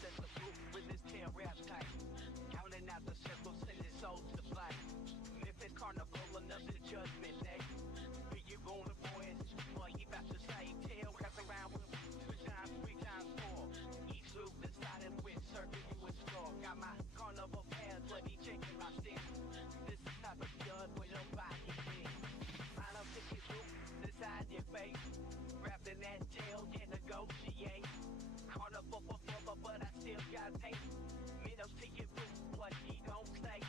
Set the proof with this tail raps tight. Counting out the circles, sending souls to flight. If it's carnival, another judgment day. Where you going, boys? Boy, you about to say, tail wrap around with 2 times, 3 times more. Each loop deciding which circle you explore. Got my carnival pants, let me checking my stance. This is type of judge where nobody wins. Line up to your loop, decide your fate. Wrapping that tail, can't negotiate. Carnival for forever, but I still got taste. Minnows to your boot, what he gon' say?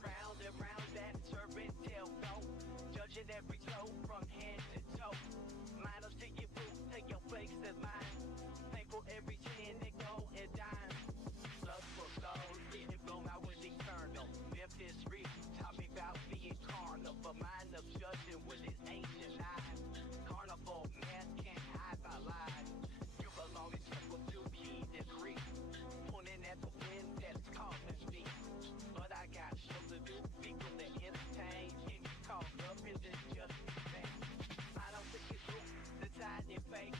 Round and round that serpent tail go. Judging every toe from head to toe. Minnows to your boot, take your place as mine. Thankful every chin that go and dime. Love for souls, getting blown out with eternal. Memphis Reef, taught me about being carnal. But mind of judging with his ancient eyes. Carnival man can't hide my lies. You belong in circle 2 key degree. Pointing at the wind that's calling me. But I got show to do, people that entertain. Get me caught up in this just thing. I don't think it's true, decide your fate.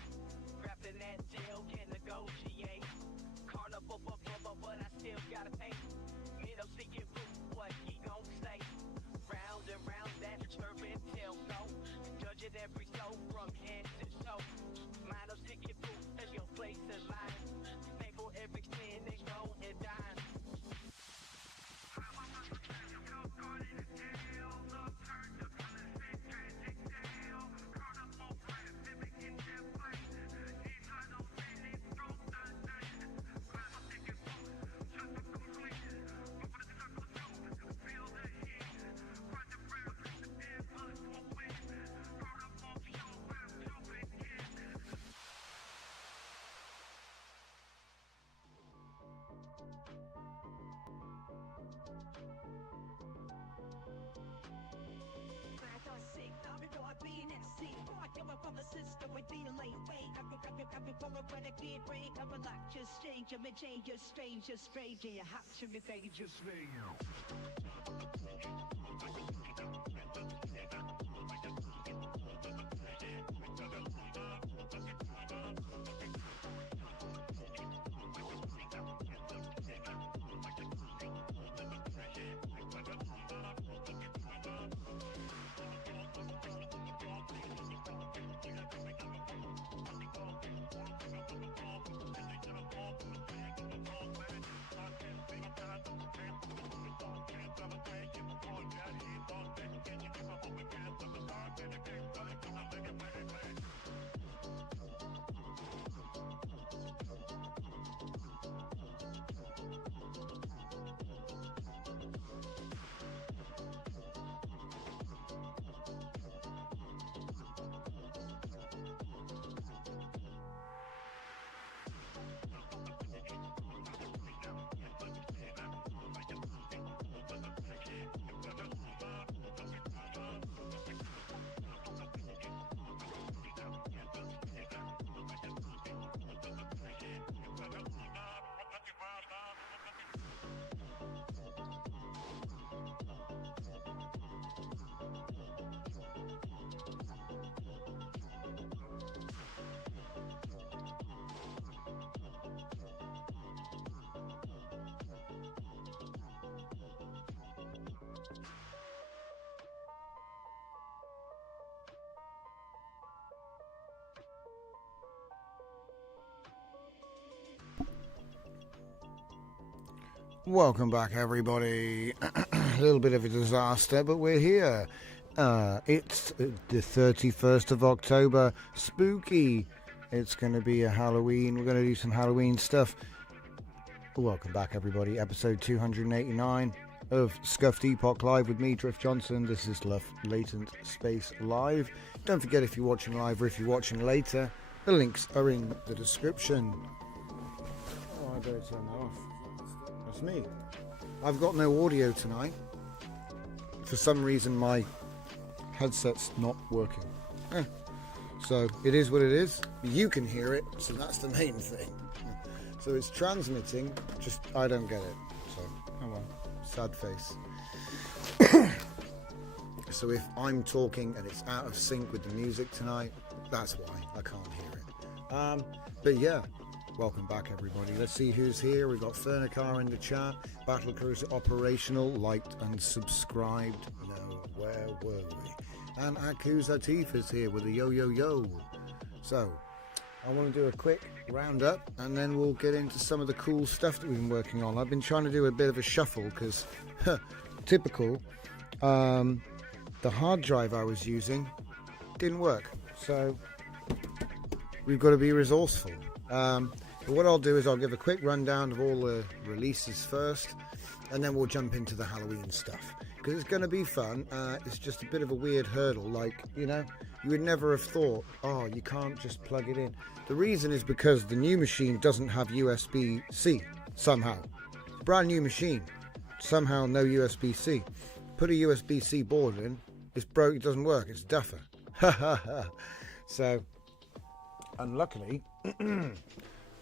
Wrapping that tail, can't negotiate. Carnival for forever, but I still gotta pay. Middle secret root, what he gon' say? Round and round that serpent tail go. Judging every soul from head to toe. Minor secret root, take your place in line. Thankful every sin they go and dine. From the system with being late, wait, I'm from a renegade break, I'm a lot just strange, I'm a stranger, you have to be dangerously. Welcome back, everybody. A little bit of a disaster, but we're here. It's the 31st of October. Spooky. It's going to be a Halloween. We're going to do some Halloween stuff. Welcome back, everybody. Episode 289 of Scuffed Epoch Live with me, Drift Johnson. This is Latent Space Live. Don't forget, if you're watching live or if you're watching later, the links are in the description. Oh, I better turn that off. That's me. I've got no audio tonight. For some reason my headset's not working. So it is what it is. You can hear it, so that's the main thing. So it's transmitting, just I don't get it. So, oh well, sad face. So if I'm talking and it's out of sync with the music tonight, that's why I can't hear it. But yeah, Welcome back, everybody. Let's see who's here. We've got Fernicar in the chat. Battle Cruiser operational, liked and subscribed. No, where were we? And Akuz Atif is here with a yo. So, I want to do a quick roundup and then we'll get into some of the cool stuff that we've been working on. I've been trying to do a bit of a shuffle because, typical, the hard drive I was using didn't work. So, we've got to be resourceful. But what I'll do is I'll give a quick rundown of all the releases first, and then we'll jump into the Halloween stuff because it's going to be fun. It's just a bit of a weird hurdle, like, you know, you would never have thought, oh, you can't just plug it in. The reason is because the new machine doesn't have USB-C somehow. Brand new machine, somehow no USB-C. Put a USB-C board in, it's broke, it doesn't work, it's duffer. So, unluckily,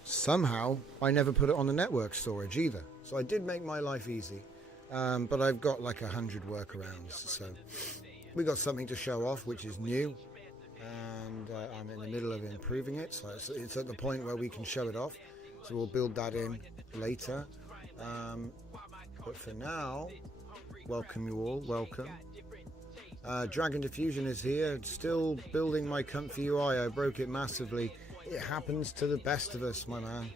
somehow I never put it on the network storage either. So I did make my life easy, but I've got like 100 workarounds. So we got something to show off, which is new, and I'm in the middle of improving it. So it's at the point where we can show it off. So we'll build that in later. But for now, welcome you all. Welcome. Dragon Diffusion is here. Still building my comfy UI. I broke it massively. It happens to the best of us, my man.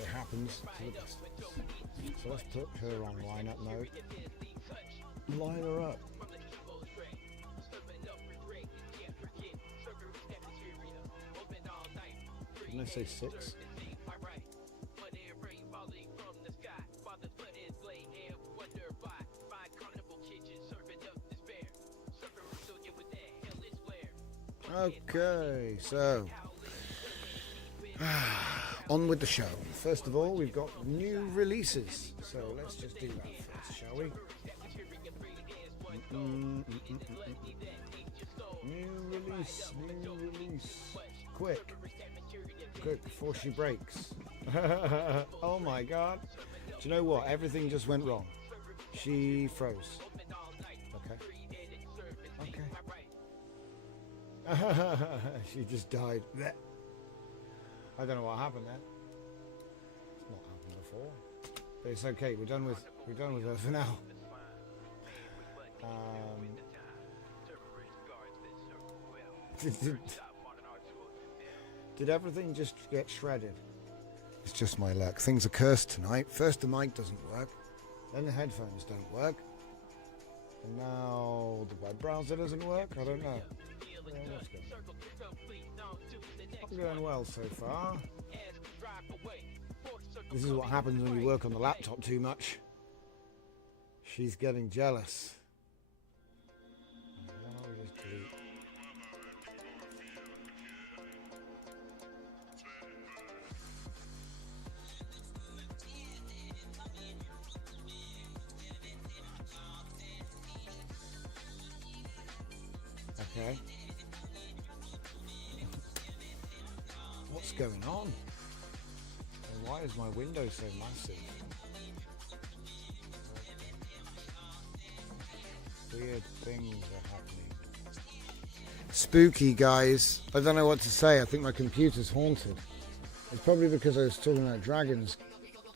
It happens to the best of us. So let's put her on lineup mode. Line her up. Didn't I say 6? Okay, so on with the show. First of all, we've got new releases, so let's just do that first, shall we? New release. Quick before she breaks. Oh my god. Do you know what? Everything just went wrong. She froze. Okay. She just died. I don't know what happened there. It's not happened before, but it's okay. We're done with her for now. Did everything just get shredded? It's just my luck. Things are cursed tonight. First the mic doesn't work, then the headphones don't work, and now the web browser doesn't work. I don't know. What's going on? I'm going well so far. This is what happens when you work on the laptop too much. She's getting jealous. Okay. What's going on? And why is my window so massive? Weird things are happening. Spooky, guys. I don't know what to say. I think my computer's haunted. It's probably because I was talking about dragons.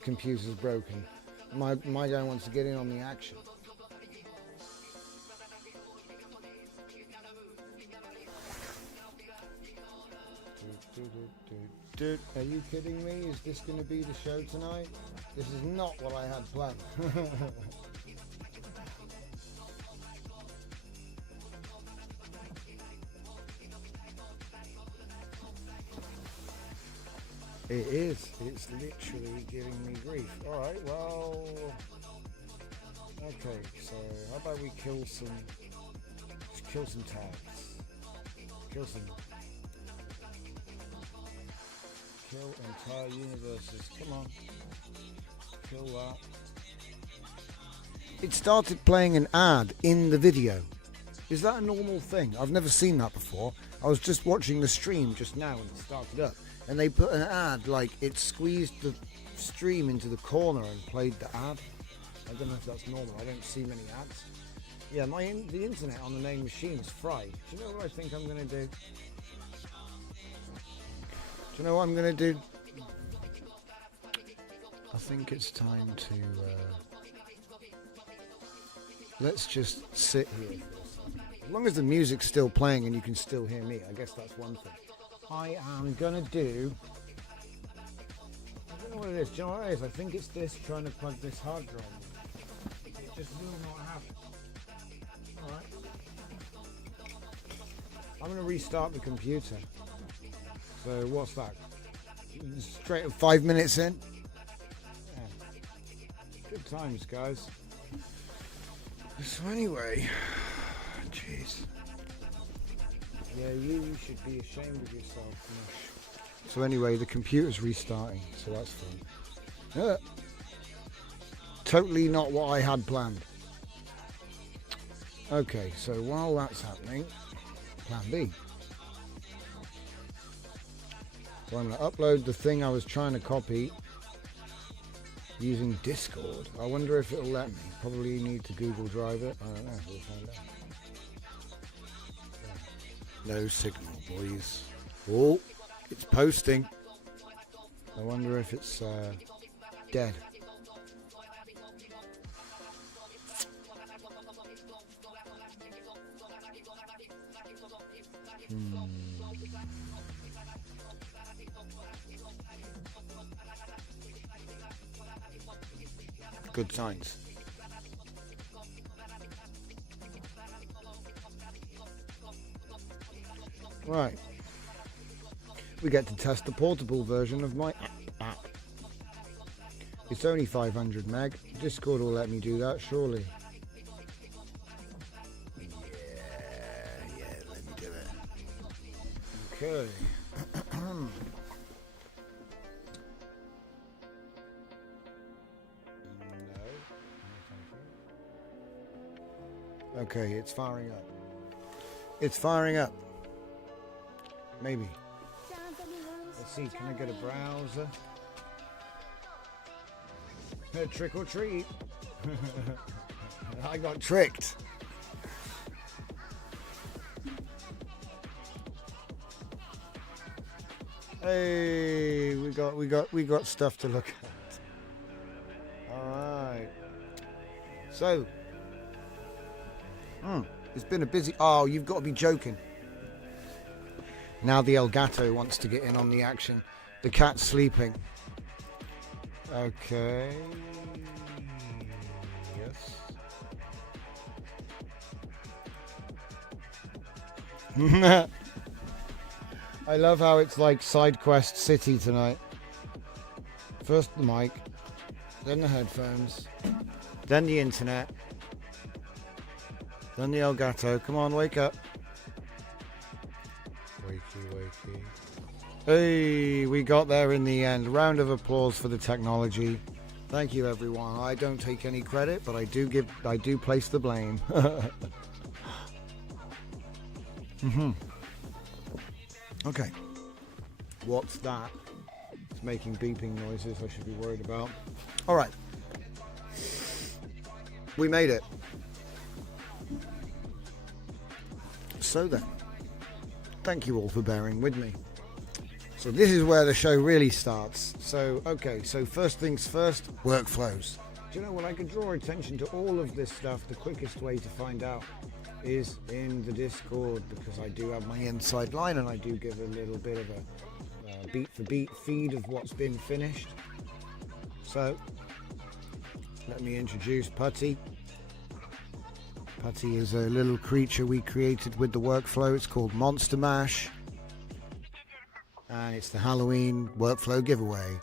Computer's broken. My guy wants to get in on the action. Dude, are you kidding me? Is this going to be the show tonight? This is not what I had planned. It is. It's literally giving me grief. Alright, well... Okay, so how about we kill some tags. Kill entire universes. Come on. Kill that. It started playing an ad in the video. Is that a normal thing? I've never seen that before. I was just watching the stream just now and it started up. And they put an ad, like it squeezed the stream into the corner and played the ad. I don't know if that's normal. I don't see many ads. Yeah, the internet on the main machine is fried. Do you know what I think I'm going to do? Do you know what I'm going to do? I think it's time to let's just sit here. As long as the music's still playing and you can still hear me, I guess that's one thing. I am gonna do, I don't know what it is. Do you know what it is? I think it's this, trying to plug this hard drive in. It just will not happen. Alright. I'm gonna restart the computer. So what's that? Straight at 5 minutes in? Yeah. Good times, guys. So anyway, jeez. Yeah, you should be ashamed of yourself. So anyway, the computer's restarting, so that's fun. Totally not what I had planned. Okay, so while that's happening, plan B. So I'm going to upload the thing I was trying to copy using Discord. I wonder if it'll let me. Probably need to Google Drive it. I don't know. We'll find out. No signal, boys. Oh, it's posting. I wonder if it's dead. Good signs. Right. We get to test the portable version of my app. It's only 500 meg. Discord will let me do that, surely. Yeah, let me do it. Okay. No. Okay, it's firing up. It's firing up. Maybe. Let's see, can I get a browser? Trick or treat. I got tricked. Hey, we got stuff to look at. All right. So, it's been a busy. Oh, you've got to be joking. Now the Elgato wants to get in on the action. The cat's sleeping. Okay. Yes. I love how it's like Side Quest City tonight. First the mic, then the headphones, then the internet, then the Elgato. Come on, wake up. Wakey. Hey, we got there in the end. Round of applause for the technology. Thank you, everyone. I don't take any credit, but I do place the blame. Okay. What's that? It's making beeping noises I should be worried about. All right. We made it. So then, thank you all for bearing with me. So this is where the show really starts. So, okay, so first things first, workflows. Do you know what? I can draw attention to all of this stuff. The quickest way to find out is in the Discord, because I do have my inside line and I do give a little bit of a beat for beat feed of what's been finished. So, let me introduce Putty. Putty is a little creature we created with the workflow. It's called Monster Mash. And it's the Halloween workflow giveaway.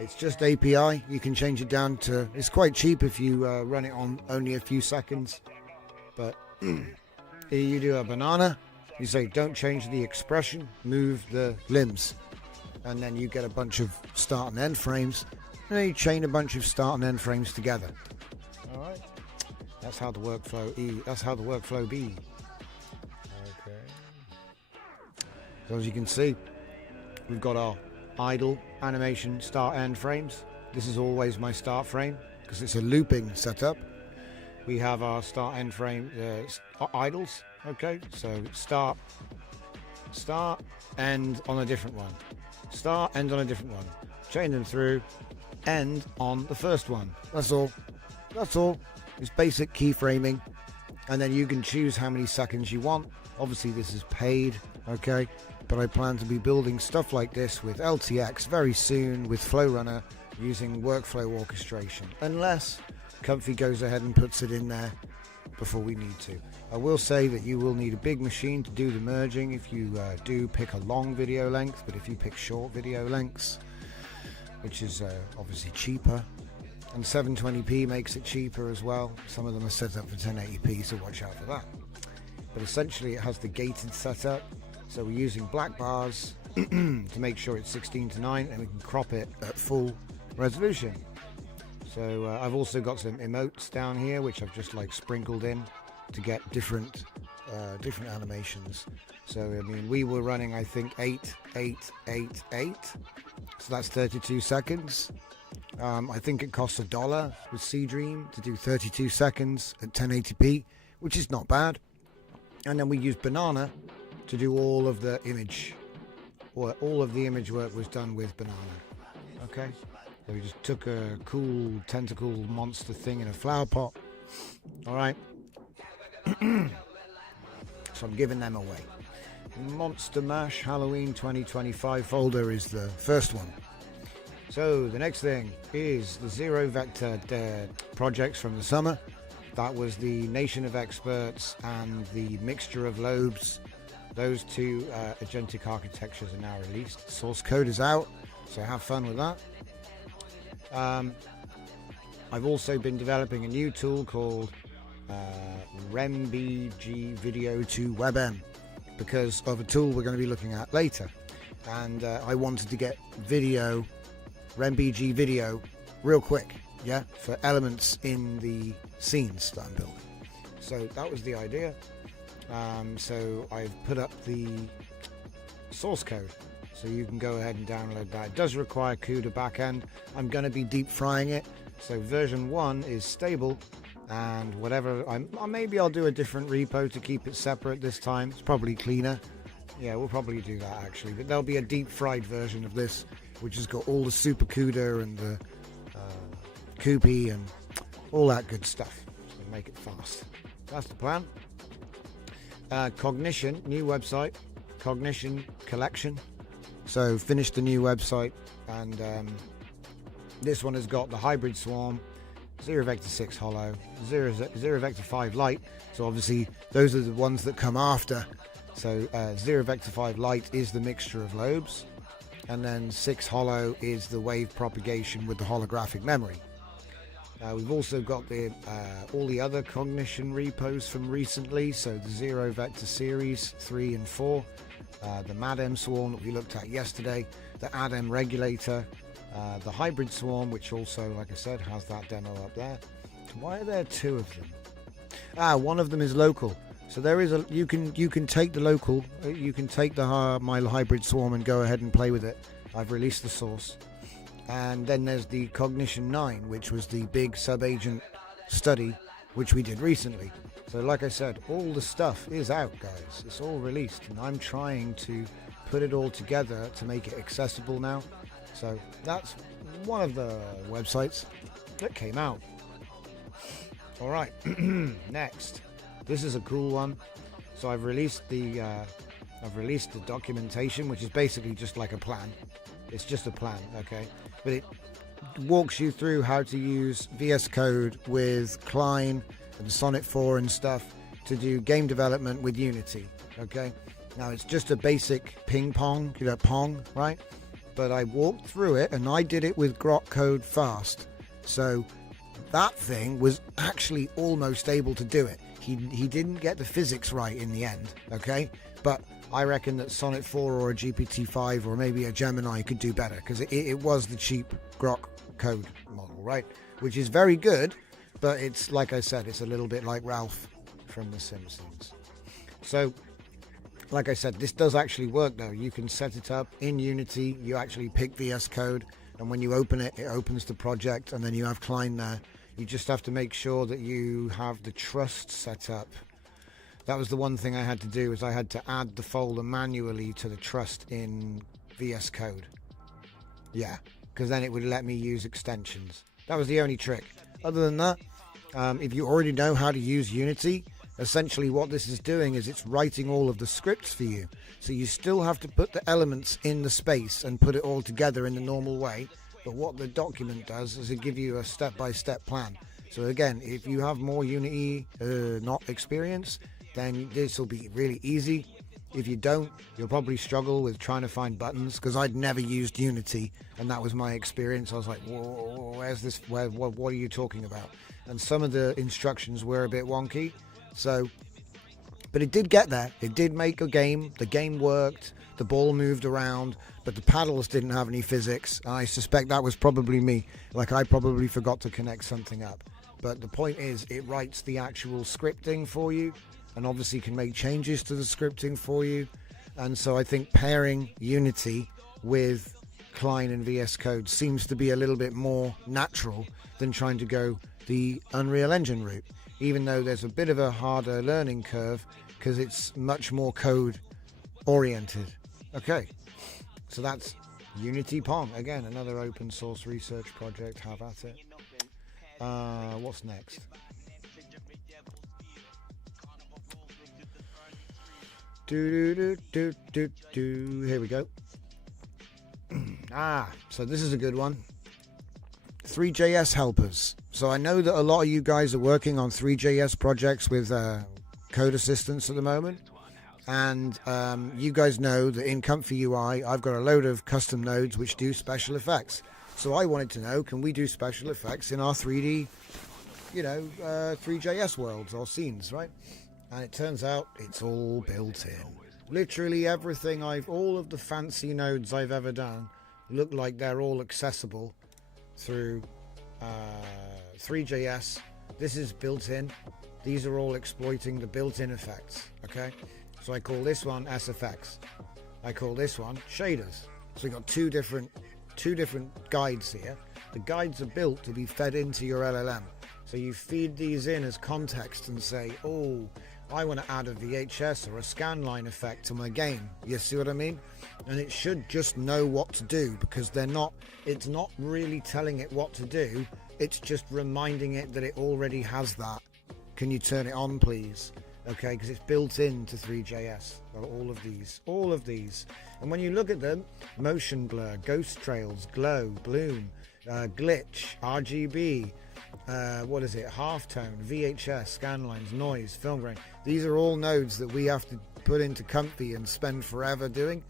It's just API. You can change it down to, it's quite cheap if you run it on only a few seconds. But you do a banana, you say don't change the expression, move the limbs. And then you get a bunch of start and end frames. And then you chain a bunch of start and end frames together. Alright. That's how the workflow be. Okay. So as you can see, we've got our idle animation start end frames. This is always my start frame because it's a looping setup. We have our start end frame idles. Okay, so start, end on a different one. Start, end on a different one. Chain them through, end on the first one. That's all. That's all. It's basic keyframing, and then you can choose how many seconds you want. Obviously this is paid, okay, but I plan to be building stuff like this with LTX very soon with FlowRunner using workflow orchestration, unless Comfy goes ahead and puts it in there before we need to. I will say that you will need a big machine to do the merging if you do pick a long video length, but if you pick short video lengths, which is obviously cheaper, and 720p makes it cheaper as well. Some of them are set up for 1080p, so watch out for that. But essentially it has the gated setup, so we're using black bars to make sure it's 16:9, and we can crop it at full resolution. So I've also got some emotes down here which I've just like sprinkled in to get different animations. So I mean, we were running, I think, 8, 8, 8, 8, so that's 32 seconds. I think it costs $1 with Seedream to do 32 seconds at 1080p, which is not bad. And then we used Banana to do all of the image, or all of the image work was done with Banana. Okay, so we just took a cool tentacle monster thing in a flower pot. All right. So I'm giving them away. Monster Mash Halloween 2025 folder is the first one. So the next thing is the Zero Vector projects from the summer. That was the Nation of Experts and the Mixture of Lobes. Those two agentic architectures are now released. Source code is out, so have fun with that. I've also been developing a new tool called RemBG Video to WebM, because of a tool we're going to be looking at later. And I wanted to get video, RemBG video, real quick, yeah, for elements in the scenes that I'm building. So that was the idea. So I've put up the source code, so you can go ahead and download that. It does require CUDA backend. I'm going to be deep frying it, so version 1 is stable, and whatever, maybe I'll do a different repo to keep it separate this time. It's probably cleaner. Yeah, we'll probably do that actually, but there'll be a deep fried version of this which has got all the super CUDA and the Koopy and all that good stuff, so make it fast. That's the plan. Cognition, new website, Cognition collection. So finished the new website, and this one has got the hybrid swarm, Zero Vector 6 Hollow, Zero Vector 5 Light. So obviously those are the ones that come after. So Zero Vector 5 Light is the Mixture of Lobes, and then 6 Hollow is the wave propagation with the holographic memory. We've also got the all the other Cognition repos from recently, so the Zero Vector series 3 and 4, the MADM swarm that we looked at yesterday, the ADM regulator, the hybrid swarm, which also, like I said, has that demo up there. Why are there two of them? One of them is local. So there is you can take the local, you can take the my hybrid swarm and go ahead and play with it. I've released the source. And then there's the Cognition 9, which was the big sub-agent study which we did recently. So like I said, all the stuff is out, guys. It's all released, and I'm trying to put it all together to make it accessible now. So that's one of the websites that came out. All right, next. This is a cool one. So I've released the documentation, which is basically just like a plan. It's just a plan, okay? But it walks you through how to use VS Code with Klein and Sonnet 4 and stuff to do game development with Unity, okay? Now it's just a basic ping pong, Pong, right? But I walked through it, and I did it with Grok Code fast. So that thing was actually almost able to do it. He didn't get the physics right in the end, okay? But I reckon that Sonnet 4 or a GPT-5 or maybe a Gemini could do better, because it was the cheap Grok Code model, right? Which is very good, but it's, like I said, it's a little bit like Ralph from The Simpsons. So, like I said, this does actually work though. You can set it up in Unity, you actually pick VS Code, and when you open it, it opens the project, and then you have Klein there. You just have to make sure that you have the trust set up. That was the one thing I had to do, is I had to add the folder manually to the trust in VS Code. Yeah, because then it would let me use extensions. That was the only trick. Other than that, if you already know how to use Unity, essentially what this is doing is it's writing all of the scripts for you. So you still have to put the elements in the space and put it all together in the normal way. But what the document does is it gives you a step-by-step plan. So again, if you have more Unity not experience, then this will be really easy. If you don't, you'll probably struggle with trying to find buttons, because I'd never used Unity and that was my experience. I was like, whoa, where's this? What are you talking about? And some of the instructions were a bit wonky. So, but it did get there. It did make a game. The game worked. The ball moved around, but the paddles didn't have any physics. I suspect that was probably me. Like, I probably forgot to connect something up. But the point is, it writes the actual scripting for you, and obviously can make changes to the scripting for you. And so I think pairing Unity with Cline and VS Code seems to be a little bit more natural than trying to go the Unreal Engine route, even though there's a bit of a harder learning curve because it's much more code oriented. Okay, so that's Unity Pong. Again, another open source research project. Have at it. What's next? Here we go. So this is a good one. 3JS helpers. So I know that a lot of you guys are working on 3JS projects with code assistance at the moment. And you guys know that in Comfy UI, I've got a load of custom nodes which do special effects. So I wanted to know, can we do special effects in our 3D, 3JS worlds or scenes, right? And it turns out it's all built in. Literally everything all of the fancy nodes I've ever done look like they're all accessible through 3JS. This is built in. These are all exploiting the built-in effects, okay? So I call this one SFX. I call this one shaders. So we've got two different guides here. The guides are built to be fed into your LLM. So you feed these in as context and say, oh, I want to add a VHS or a scanline effect to my game. You see what I mean? And it should just know what to do, because it's not really telling it what to do. It's just reminding it that it already has that. Can you turn it on, please? Okay, because it's built into 3JS. All of these. And when you look at them, motion blur, ghost trails, glow, bloom, glitch, RGB, halftone, VHS, scanlines, noise, film grain. These are all nodes that we have to put into Comfy and spend forever doing.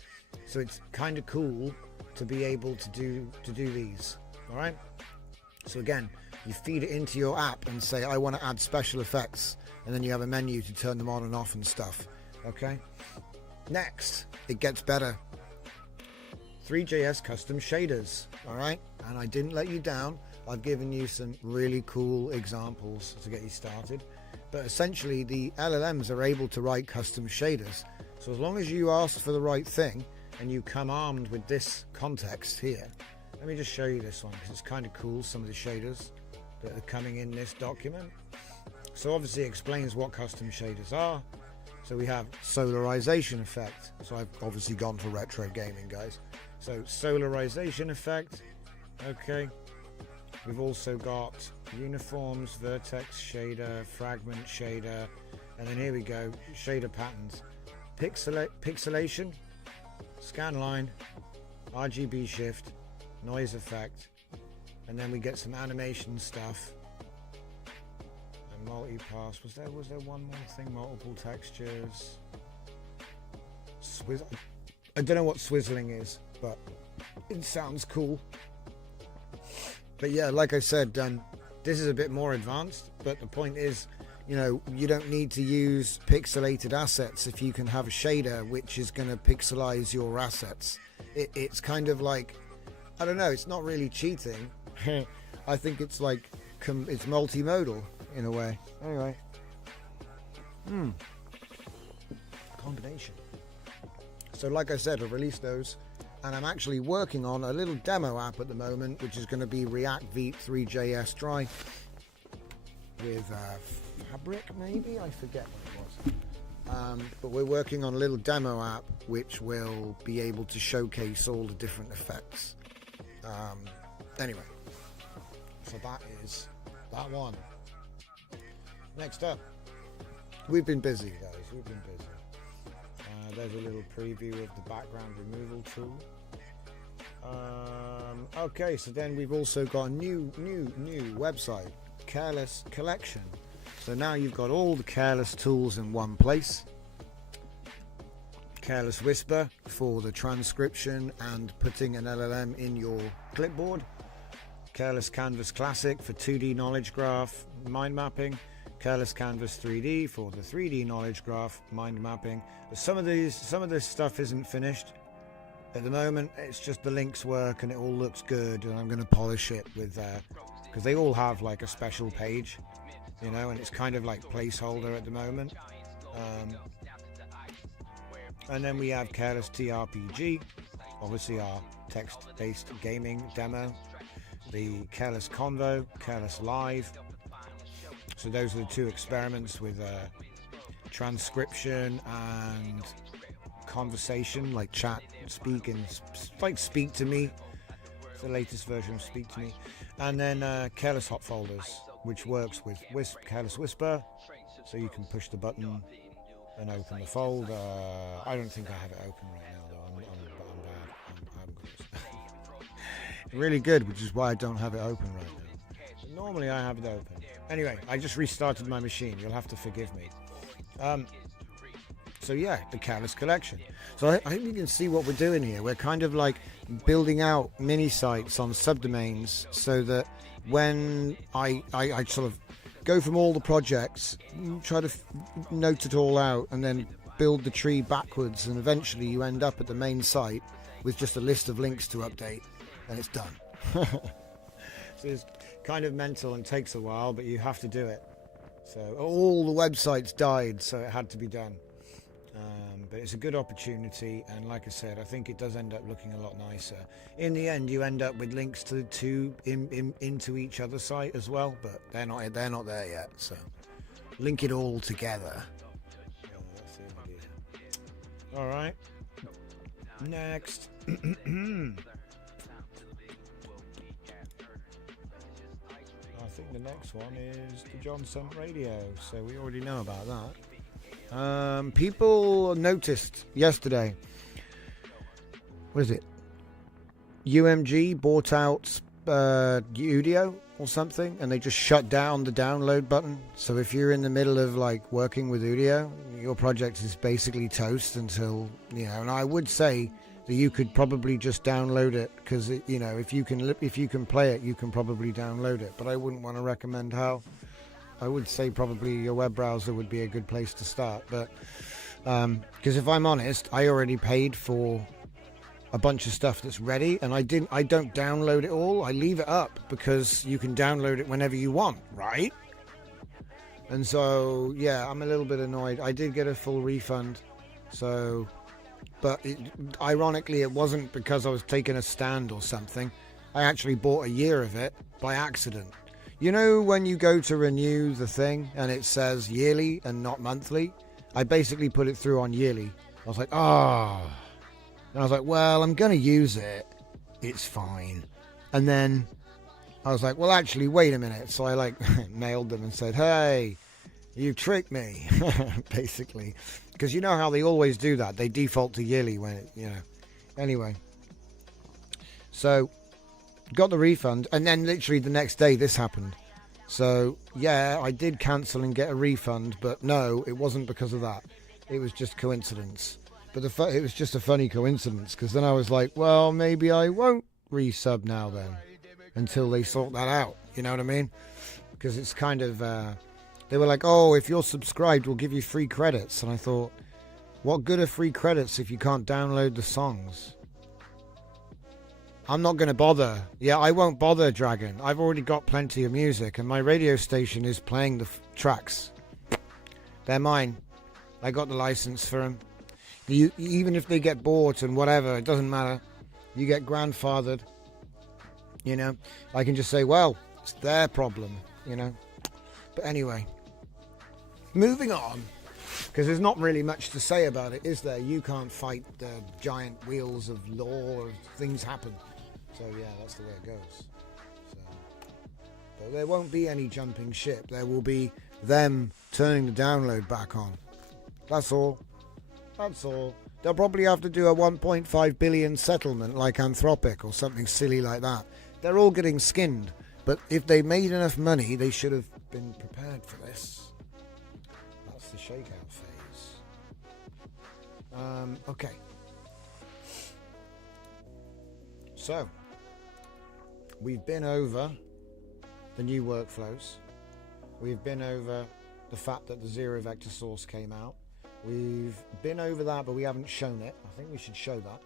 So it's kind of cool to be able to do these. All right. So again, you feed it into your app and say, I want to add special effects, and then you have a menu to turn them on and off and stuff. Okay. Next, it gets better. 3JS custom shaders. All right. And I didn't let you down. I've given you some really cool examples to get you started, but essentially the LLMs are able to write custom shaders. So as long as you ask for the right thing and you come armed with this context here, let me just show you this one because it's kind of cool, some of the shaders that are coming in this document. So obviously it explains what custom shaders are. So we have solarization effect. So I've obviously gone for retro gaming, guys. So solarization effect, okay. We've also got uniforms, vertex shader, fragment shader, and then here we go, shader patterns. Pixelation, scanline, RGB shift, noise effect, and then we get some animation stuff. And multipass. Was there one more thing? Multiple textures. I don't know what swizzling is, but it sounds cool. But yeah, like I said, this is a bit more advanced, but the point is, you don't need to use pixelated assets if you can have a shader which is going to pixelize your assets. It's kind of like, I don't know, it's not really cheating. I think it's like, it's multimodal in a way. Anyway. Combination. So like I said, I've released those. And I'm actually working on a little demo app at the moment, which is going to be React Vite 3JS Dry with Fabric, maybe? I forget what it was. But we're working on a little demo app which will be able to showcase all the different effects. Anyway, so that is that one. Next up, we've been busy, guys. We've been busy. There's a little preview of the background removal tool. Okay, so then we've also got a new website, Careless Collection. So now you've got all the Careless tools in one place. Careless Whisper for the transcription and putting an LLM in your clipboard. Careless Canvas Classic for 2D knowledge graph mind mapping. Careless Canvas 3D for the 3D knowledge graph mind mapping. Some of this stuff isn't finished at the moment. It's just the links work and it all looks good, and I'm going to polish it with because they all have like a special page, you know, and it's kind of like placeholder at the moment. And then we have Careless TRPG, obviously our text-based gaming demo. The Careless Convo, Careless Live. So those are the two experiments with transcription and conversation, like chat, speak, and like Speak to Me. It's the latest version of Speak to Me. And then Careless Hot Folders, which works with Careless Whisper, so you can push the button and open the folder. I don't think I have it open right now, though. I'm bad. Really good, which is why I don't have it open right now. Normally I have it open. Anyway, I just restarted my machine. You'll have to forgive me. So yeah, the Careless Collection. So I think you can see what we're doing here. We're kind of like building out mini sites on subdomains so that when I sort of go from all the projects, try to note it all out, and then build the tree backwards, and eventually you end up at the main site with just a list of links to update, and it's done. So it's kind of mental and takes a while, but you have to do it. So all the websites died, so it had to be done. But it's a good opportunity, and like I said, I think it does end up looking a lot nicer. In the end, you end up with links to into each other's site as well, but they're not there yet. So link it all together. That's the idea. All right. Next. I think the next one is the Johnson Radio, so we already know about that. People noticed yesterday, what is it? UMG bought out Udio or something, and they just shut down the download button. So if you're in the middle of like working with Udio, your project is basically toast until, you know. And I would say that you could probably just download it, because you know, if you can play it, you can probably download it. But I wouldn't want to recommend how. I would say probably your web browser would be a good place to start, but because if I'm honest, I already paid for a bunch of stuff that's ready, and I don't download it all. I leave it up because you can download it whenever you want, right? And so yeah, I'm a little bit annoyed. I did get a full refund, so, but ironically it wasn't because I was taking a stand or something. I actually bought a year of it by accident. You know when you go to renew the thing and it says yearly and not monthly? I basically put it through on yearly. I was like, and I was like, well, I'm going to use it. It's fine. And then I was like, well, actually, wait a minute. So I like mailed them and said, hey, you tricked me, basically. Because you know how they always do that. They default to yearly when it, you know. Anyway. So got the refund, and then literally the next day this happened. So yeah, I did cancel and get a refund, but no, it wasn't because of that. It was just coincidence. But it was just a funny coincidence, because then I was like, well, maybe I won't resub now then, until they sort that out. You know what I mean? Because it's kind of they were like, oh, if you're subscribed, we'll give you free credits. And I thought, what good are free credits if you can't download the songs? I'm not going to bother. Yeah, I won't bother, Dragon. I've already got plenty of music, and my radio station is playing the tracks. They're mine. I got the license for them. Even if they get bought and whatever, it doesn't matter. You get grandfathered. You know, I can just say, well, it's their problem, you know. But anyway, moving on, because there's not really much to say about it, is there? You can't fight the giant wheels of law, or things happen. So yeah, that's the way it goes. So, but there won't be any jumping ship. There will be them turning the download back on. That's all. That's all. They'll probably have to do a 1.5 billion settlement like Anthropic or something silly like that. They're all getting skinned. But if they made enough money, they should have been prepared for this. That's the shakeout phase. Okay. So, we've been over the new workflows. We've been over the fact that the zero vector source came out. We've been over that, but we haven't shown it. I think we should show that.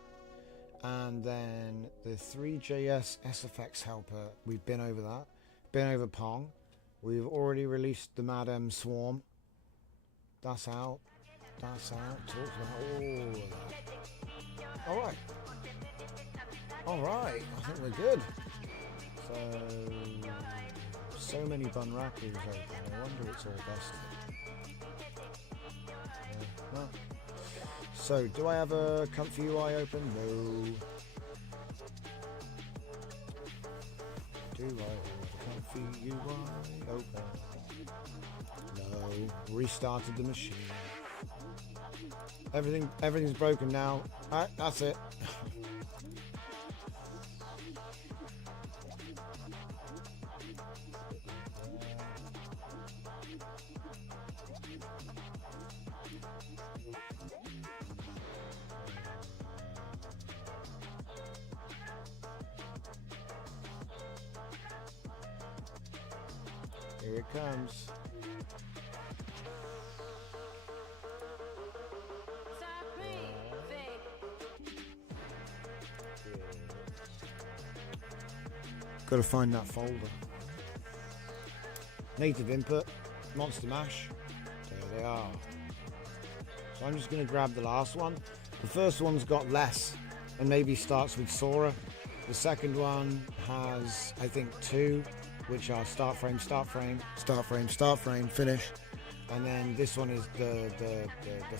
And then the 3JS SFX helper, we've been over that. Been over Pong. We've already released the MadM Swarm. That's out. That's out. Talked about all of that. Alright. Alright. I think we're good. So many Bunrakus open. I wonder it's all bested. No. So, do I have a Comfy UI open? No. Do I have a Comfy UI open? No. Restarted the machine. Everything's broken now. Alright, that's it. Here it comes. Got to find that folder. Native input, Monster Mash. There they are. So I'm just going to grab the last one. The first one's got less and maybe starts with Sora. The second one has, I think, 2, which are start frame, start frame, start frame, start frame, finish. And then this one is the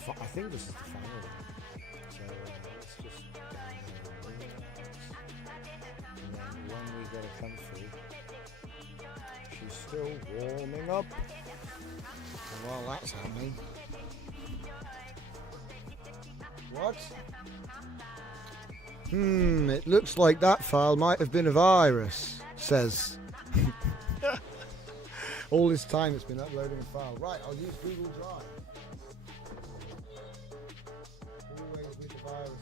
I think this is the final one. So let's just and then when we get a Comfy, she's still warming up. And while that's happening, what? It looks like that file might have been a virus, says. All this time it's been uploading a file. Right, I'll use Google Drive. Always with the viruses.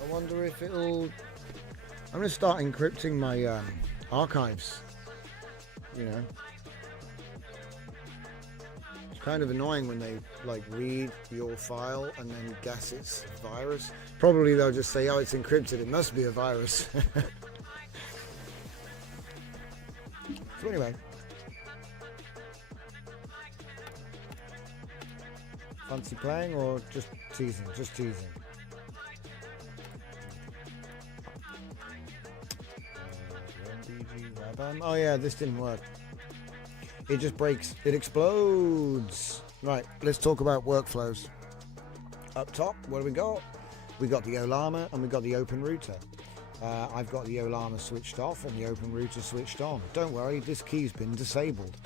I wonder if it'll... I'm going to start encrypting my archives, you know. It's kind of annoying when they like read your file and then guess it's a virus. Probably they'll just say, oh, it's encrypted, it must be a virus. So anyway. Fancy playing or just teasing? Just teasing. Oh yeah, this didn't work. It just breaks. It explodes. Right, let's talk about workflows. Up top, what do we got? We got the Olama and we got the Open Router. I've got the Olama switched off and the Open Router switched on. Don't worry, this key's been disabled.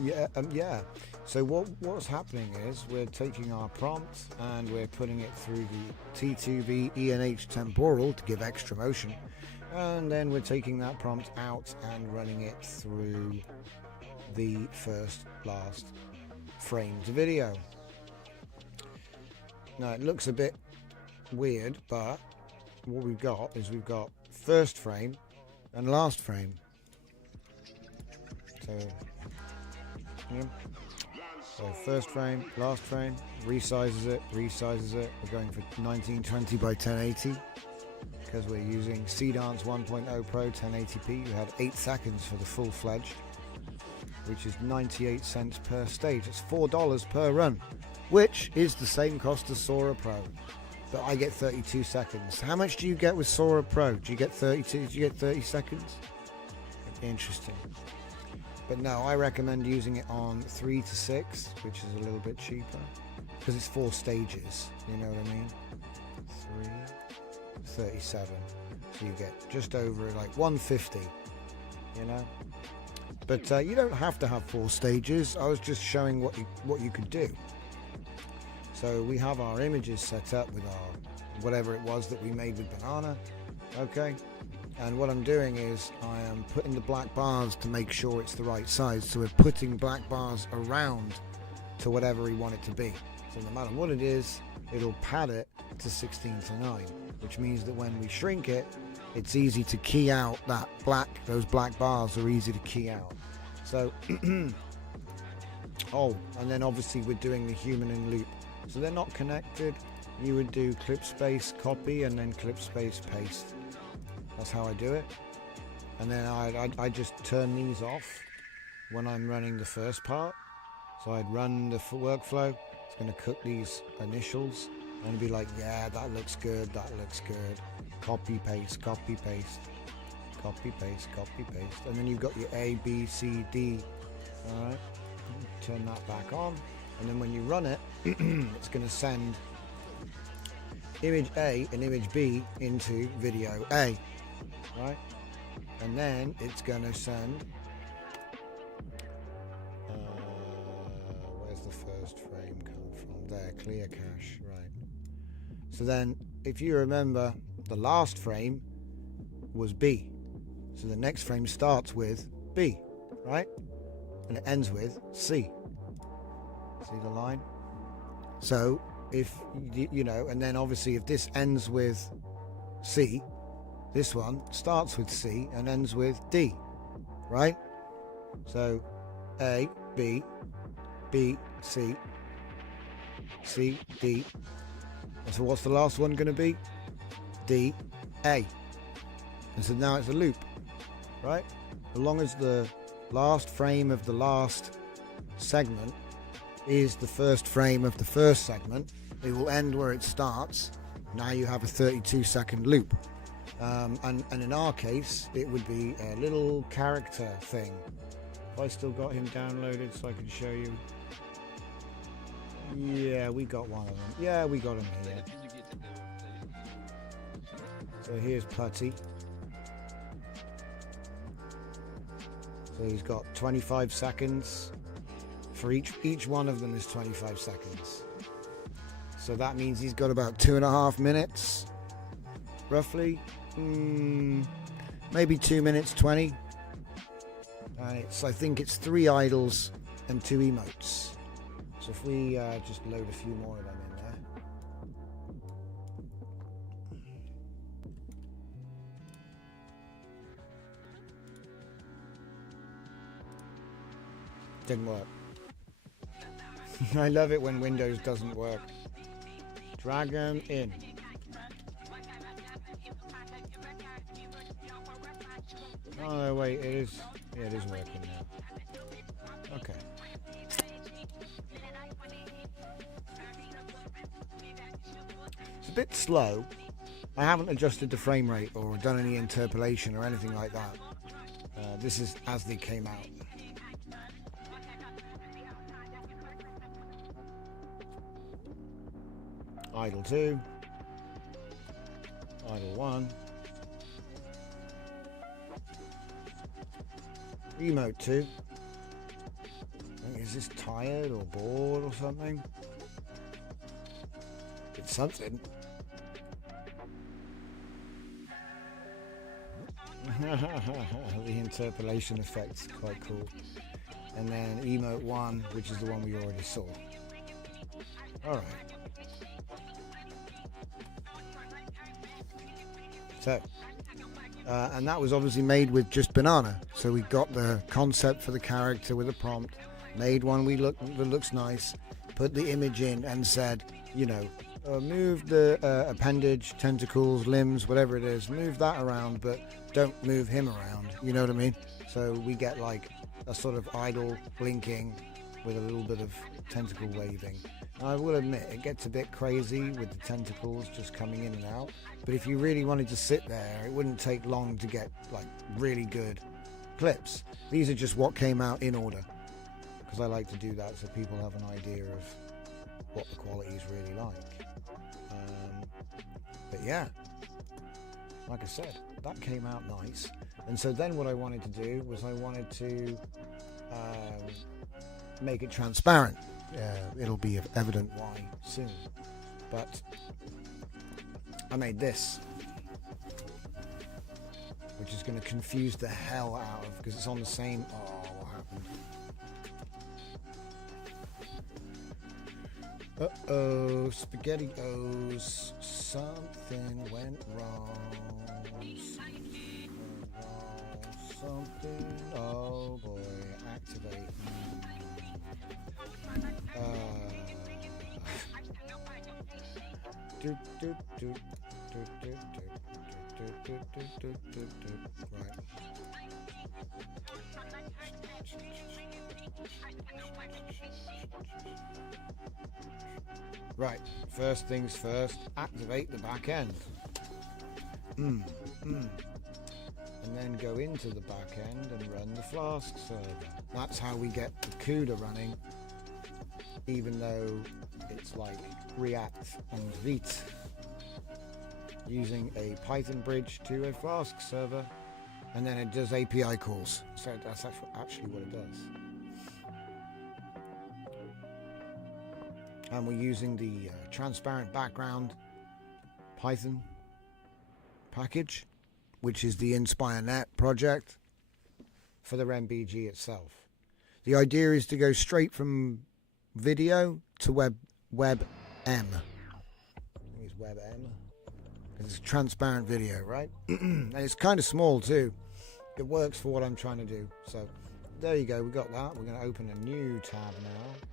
Yeah. So what's happening is we're taking our prompt and we're putting it through the T2V ENH temporal to give extra motion, and then we're taking that prompt out and running it through the last frame to video. Now it looks a bit weird, but what we've got is we've got first frame and last frame. So, yeah. So first frame, last frame, resizes it. We're going for 1920 by 1080 because we're using CDance 1.0 Pro 1080p. We had 8 seconds for the full-fledged, which is 98 cents per stage. It's $4 per run, which is the same cost as Sora Pro. But I get 32 seconds. How much do you get with Sora Pro? Do you get 32? Do you get 30 seconds? Interesting. But no, I recommend using it on 3 to 6, which is a little bit cheaper because it's 4 stages. You know what I mean? 3, 37. So you get just over like 150. You know. But you don't have to have 4 stages. I was just showing what you could do. So we have our images set up with our whatever it was that we made with banana. Okay. And what I'm doing is I am putting the black bars to make sure it's the right size. So we're putting black bars around to whatever we want it to be. So no matter what it is, it'll pad it to 16 to 9, which means that when we shrink it, it's easy to key out that those black bars are easy to key out. So, oh, and then obviously we're doing the human in loop. So they're not connected. You would do clip space copy and then clip space paste. That's how I do it. And then I just turn these off when I'm running the first part. So I'd run the workflow. It's going to cook these initials and be like, yeah, that looks good, that looks good. Copy, paste, copy, paste, copy, paste, copy, paste. And then you've got your A, B, C, D. All right. Turn that back on. And then when you run it, it's going to send image A and image B into video A. Right, and then it's going to send where's the first frame come from? There, clear cache. Right, so then if you remember, the last frame was B, so the next frame starts with B, right, and it ends with C. See the line? So if you know, and then obviously if this ends with C, this one starts with C and ends with D, right? So A, B, B, C, C, D. And so what's the last one going to be? D, A. And so now it's a loop, right? As long as the last frame of the last segment is the first frame of the first segment, it will end where it starts. Now you have a 32-second loop. And in our case, it would be a little character thing. Have I still got him downloaded so I can show you? Yeah, we got one of them. Yeah, we got him here. So here's Putty. So he's got 25 seconds. For each one of them is 25 seconds. So that means he's got about 2.5 minutes, roughly. Maybe 2 minutes 20. And I think it's 3 idles and 2 emotes. So if we just load a few more of them in there. Didn't work. I love it when Windows doesn't work. Drag them in. Oh no, wait, it is. Yeah, it is working now. Okay. It's a bit slow. I haven't adjusted the frame rate or done any interpolation or anything like that. This is as they came out. Idle 2. Idle 1. Emote 2. Is this tired or bored or something? It's something. The interpolation effect's quite cool. And then emote 1, which is the one we already saw. Alright. So, and that was obviously made with just banana. So we got the concept for the character with a prompt, made one that looks nice, put the image in and said, you know, move the appendage, tentacles, limbs, whatever it is, move that around, but don't move him around. You know what I mean? So we get like a sort of idle blinking with a little bit of tentacle waving. Now, I will admit, it gets a bit crazy with the tentacles just coming in and out. But if you really wanted to sit there, it wouldn't take long to get like really good clips. These are just what came out in order, because I like to do that so people have an idea of what the quality is really like. But yeah, like I said, that came out nice. And so then what I wanted to do was I wanted to make it transparent. It'll be evident why soon. But I made this, which is going to confuse the hell out of, because it's on the same. Oh, what happened? Uh-oh, SpaghettiOs. Something went wrong. Something. Oh boy, activate. Right, first things first, activate the back end. And then go into the back end and run the Flask server. That's how we get the CUDA running, even though it's like React and Vite, using a Python bridge to a Flask server, and then it does API calls. So that's actually what it does. And we're using the transparent background Python package, which is the InspireNet project for the RemBG itself. The idea is to go straight from video to WebM. I think it's WebM. It's a transparent video, right? And it's kind of small too. It works for what I'm trying to do. So there you go, we got that. We're going to open a new tab now.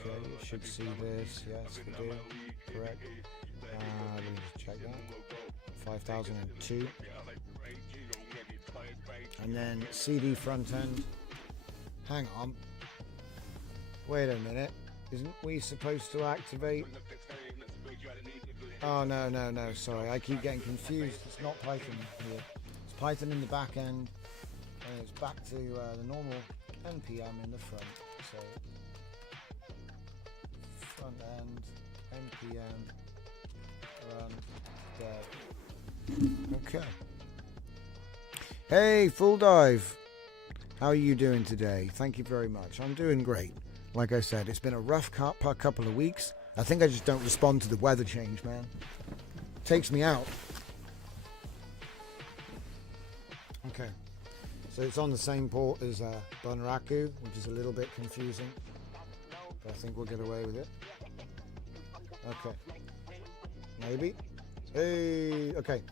Okay, you should see this. Yes, we do. Correct. Let me just check that. 5002. And then CD front end. Hang on. Wait a minute. Isn't we supposed to activate? Oh, no. Sorry, I keep getting confused. It's not Python here. It's Python in the back end. And it's back to the normal NPM in the front. So front end, npm, run, dev. Okay. Hey, Full Dive. How are you doing today? Thank you very much. I'm doing great. Like I said, it's been a rough couple of weeks. I think I just don't respond to the weather change, man. It takes me out. Okay. So it's on the same port as Bunraku, which is a little bit confusing. But I think we'll get away with it. Okay. Maybe. Hey. Okay.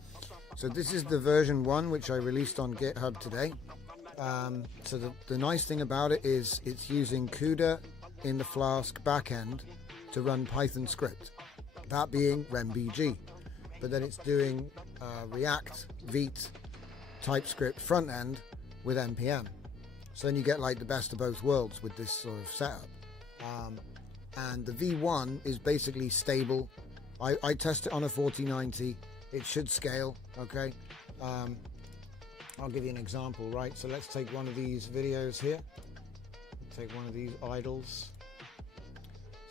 So this is the version 1 which I released on GitHub today. So the nice thing about it is it's using CUDA in the Flask backend to run Python script. That being RemBG. But then it's doing React, Vite, TypeScript front end with NPM. So then you get like the best of both worlds with this sort of setup. And the V1 is basically stable. I test it on a 4090. It should scale, okay? I'll give you an example, right? So let's take one of these videos here. Take one of these idles.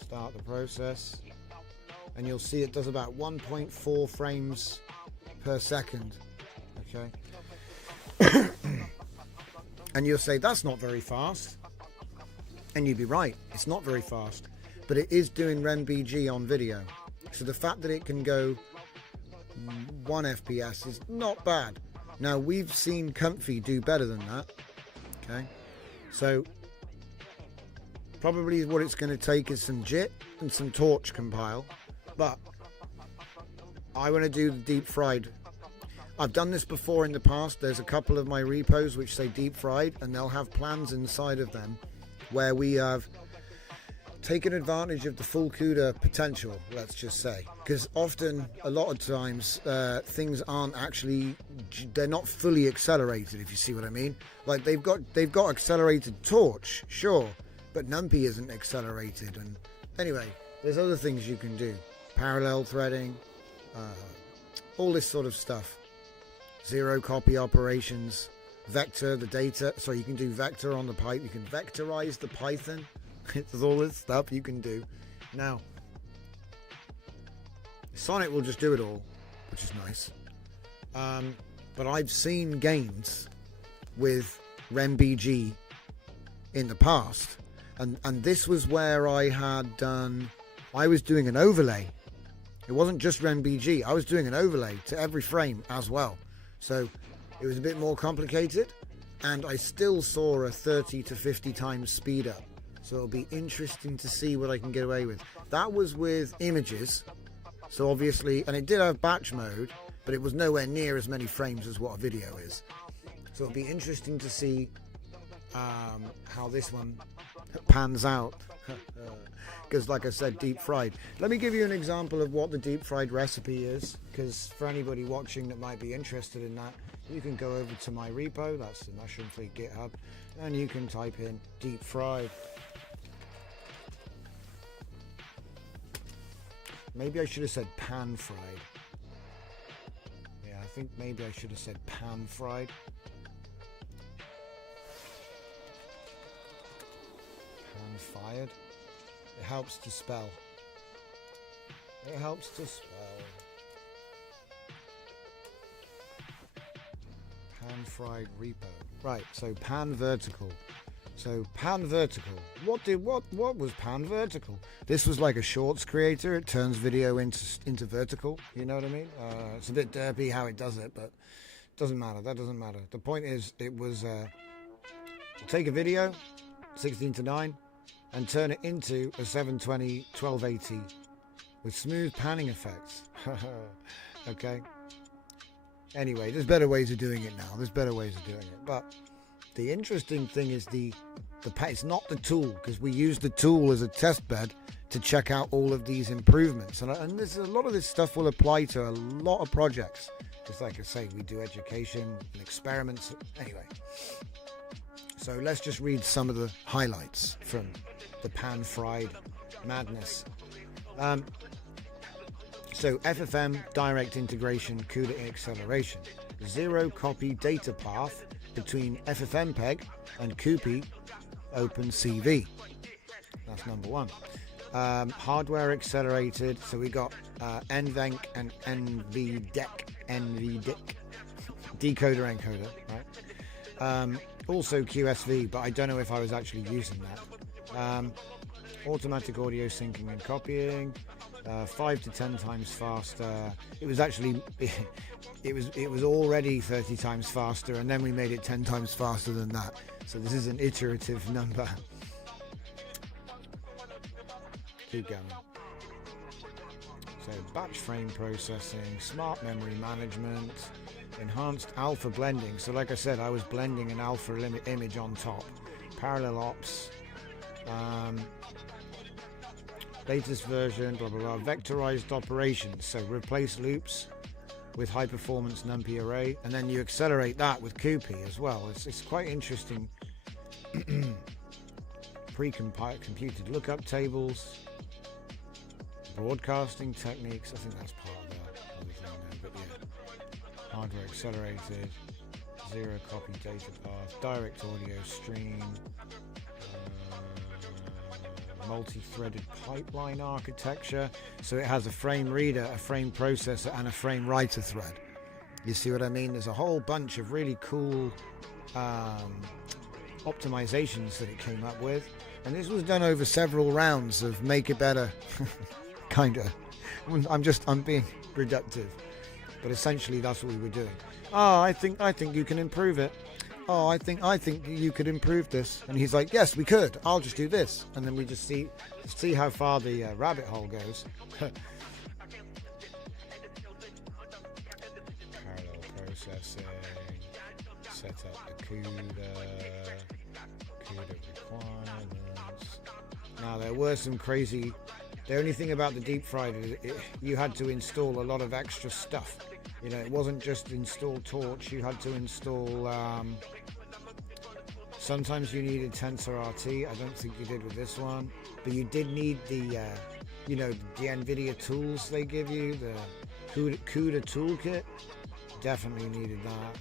Start the process. And you'll see it does about 1.4 frames per second, okay? And you'll say, that's not very fast. And you'd be right, it's not very fast. But it is doing RemBG on video. So the fact that it can go 1 FPS is not bad. Now, we've seen Comfy do better than that. Okay. So probably what it's going to take is some JIT and some Torch compile. But I want to do the deep fried I've done this before in the past. There's a couple of my repos which say deep fried, and they'll have plans inside of them where we have taken advantage of the full CUDA potential, let's just say, because often, a lot of times, things aren't actually, they're not fully accelerated, if you see what I mean. Like they've got accelerated torch, sure, but NumPy isn't accelerated. And anyway, there's other things you can do, parallel threading, all this sort of stuff, zero copy operations, vector the data, so you can do vector on the pipe, you can vectorize the Python. It's all this stuff you can do. Now, Sonnet will just do it all, which is nice. But I've seen games with RemBG in the past, and this was where I was doing an overlay. It wasn't just RemBG, I was doing an overlay to every frame as well. So it was a bit more complicated, and I still saw a 30 to 50 times speed up. So it'll be interesting to see what I can get away with. That was with images, so obviously, and it did have batch mode, but it was nowhere near as many frames as what a video is. So it'll be interesting to see how this one pans out. Because like I said, deep fried. Let me give you an example of what the deep fried recipe is, because for anybody watching that might be interested in that, you can go over to my repo, that's the Mushroom Fleet GitHub, and you can type in deep fried. Maybe I should have said pan fried. Yeah, I think maybe I should have said pan fried. Pan fired. It helps to spell. It helps to spell. Pan fried repo. Right, so pan vertical. So pan vertical. What was pan vertical? This was like a shorts creator. It turns video into vertical. You know what I mean? It's a bit derpy how it does it, but it doesn't matter. That doesn't matter. The point is, it was take a video, 16:9, and turn it into a 720 1280 with smooth panning effects. Okay. Anyway, there's better ways of doing it now. There's better ways of doing it, but the interesting thing is it's not the tool, because we use the tool as a test bed to check out all of these improvements, and a lot of this stuff will apply to a lot of projects. Just like I say, we do education and experiments. Anyway, so let's just read some of the highlights from the pan fried madness. So FFM direct integration CUDA acceleration, zero copy data path between FFmpeg and CUPy OpenCV. That's number one. Hardware accelerated, so we got NVENC and NVDEC, decoder encoder, right? Also QSV, but I don't know if I was actually using that. Automatic audio syncing and copying, 5 to 10 times faster. It was actually it was already 30 times faster, and then we made it 10 times faster than that. So this is an iterative number. Keep going. So batch frame processing, smart memory management, enhanced alpha blending. So like I said, I was blending an alpha image on top. Parallel ops. Latest version, blah blah blah. Vectorized operations. So replace loops with high performance NumPy array, and then you accelerate that with CUPy as well. It's quite interesting. Pre-computed lookup tables, broadcasting techniques. I think that's part of the other thing there, but yeah. Hardware accelerated, zero copy data path, direct audio stream, multi-threaded pipeline architecture. So it has a frame reader, a frame processor, and a frame writer thread. You see what I mean? There's a whole bunch of really cool optimizations that it came up with, and this was done over several rounds of make it better. Kinda. I'm being reductive, but essentially that's what we were doing. Oh, I think you can improve it. Oh, I think you could improve this. And he's like, yes, we could. I'll just do this. And then we just see how far the rabbit hole goes. Parallel processing, set up the CUDA requirements. Now there were some crazy, the only thing about the deep fried is you had to install a lot of extra stuff. You know, it wasn't just install Torch, you had to install, sometimes you needed TensorRT, I don't think you did with this one, but you did need the, you know, the NVIDIA tools they give you, the CUDA toolkit, definitely needed that.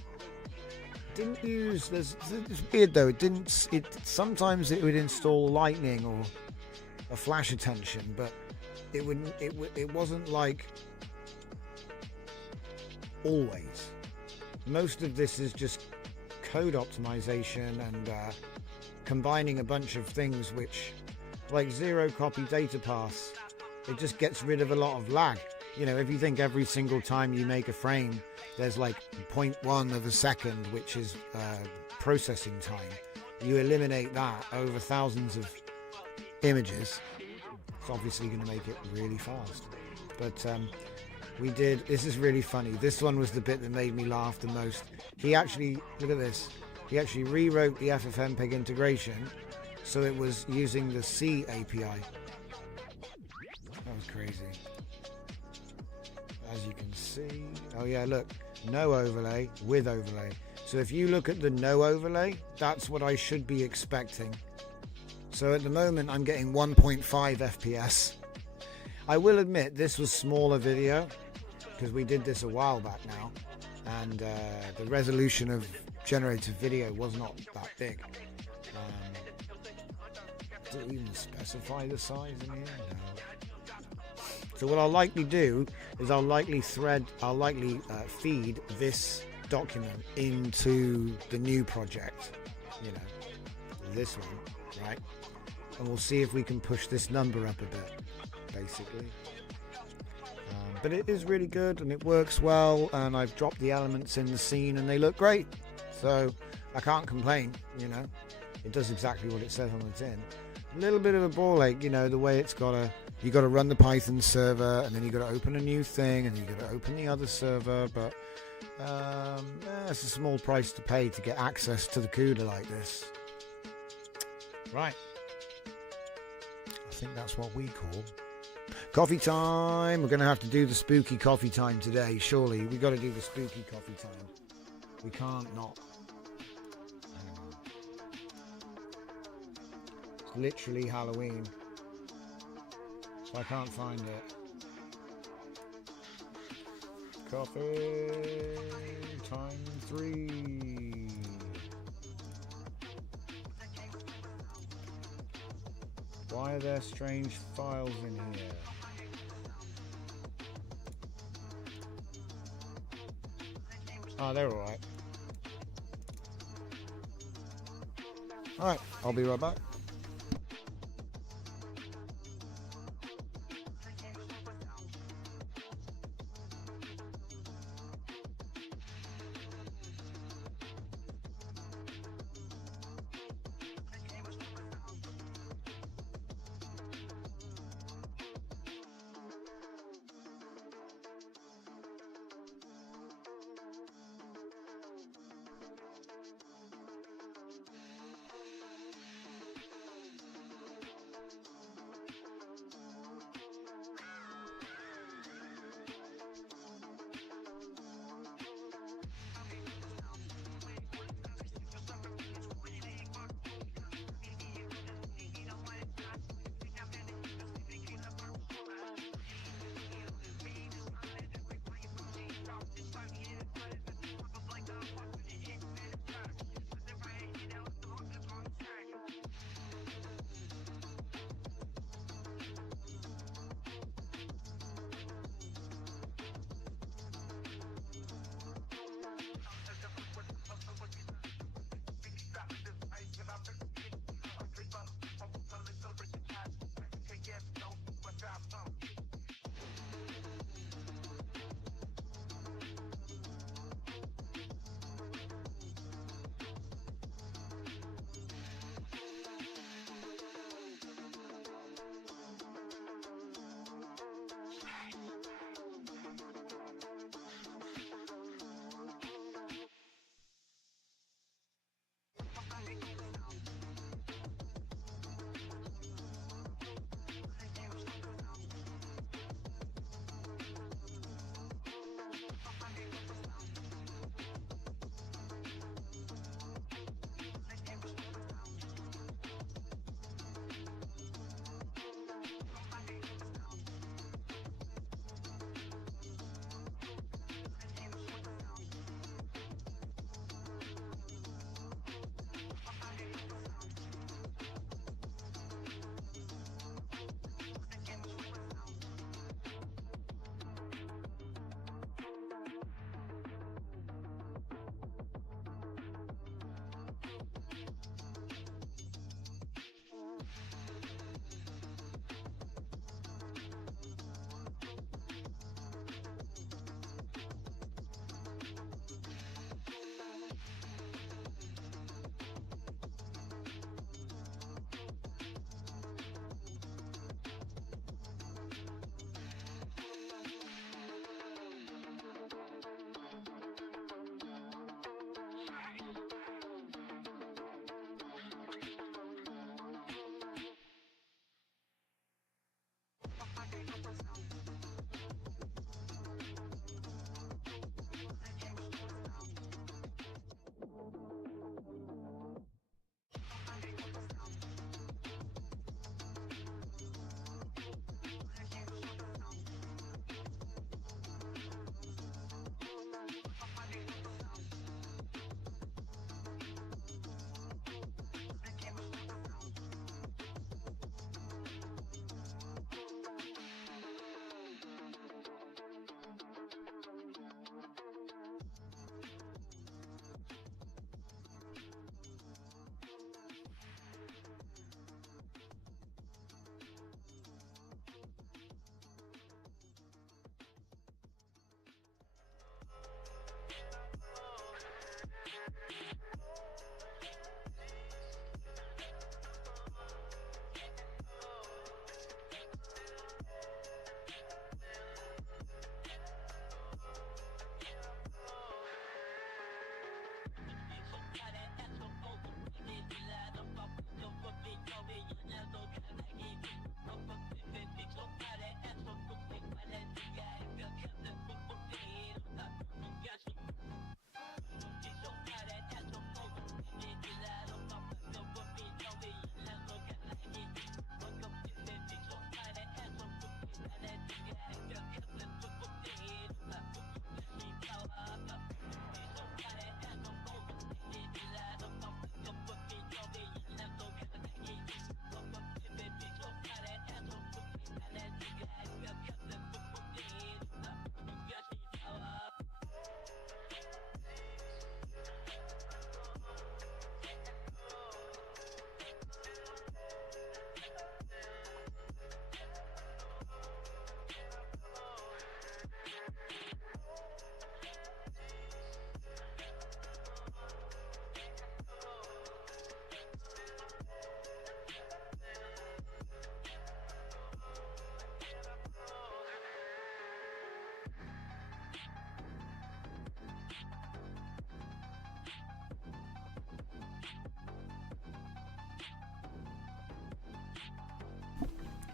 Didn't use, it's weird though, sometimes it would install Lightning or a flash attention, but it wasn't like always. Most of this is just code optimization and combining a bunch of things, which, like zero copy data paths, it just gets rid of a lot of lag. You know, if you think every single time you make a frame there's like 0.1 of a second, which is processing time, you eliminate that over thousands of images, it's obviously going to make it really fast. But this is really funny, this one was the bit that made me laugh the most. He actually, look at this, he actually rewrote the FFmpeg integration so it was using the C API. That was crazy. As you can see, oh yeah, look, no overlay with overlay. So if you look at the no overlay, that's what I should be expecting. So at the moment I'm getting 1.5 FPS. I will admit this was smaller video because we did this a while back now, and the resolution of generated video was not that big. Did it even specify the size in here? No. So what I'll likely do is I'll likely feed this document into the new project, you know, this one, right? And we'll see if we can push this number up a bit, basically. But it is really good and it works well, and I've dropped the elements in the scene and they look great. So I can't complain, you know. It does exactly what it says on the tin. A little bit of a ball ache, you know, the way it's you got to run the Python server, and then you got to open a new thing, and you got to open the other server. But it's a small price to pay to get access to the CUDA like this. Right. I think that's what we call coffee time. We're going to have to do the spooky coffee time today. Surely we got to do the spooky coffee time. We can't not. It's literally Halloween. I can't find it. Coffee time 3. Why are there strange files in here? Oh, they're alright. Alright, I'll be right back.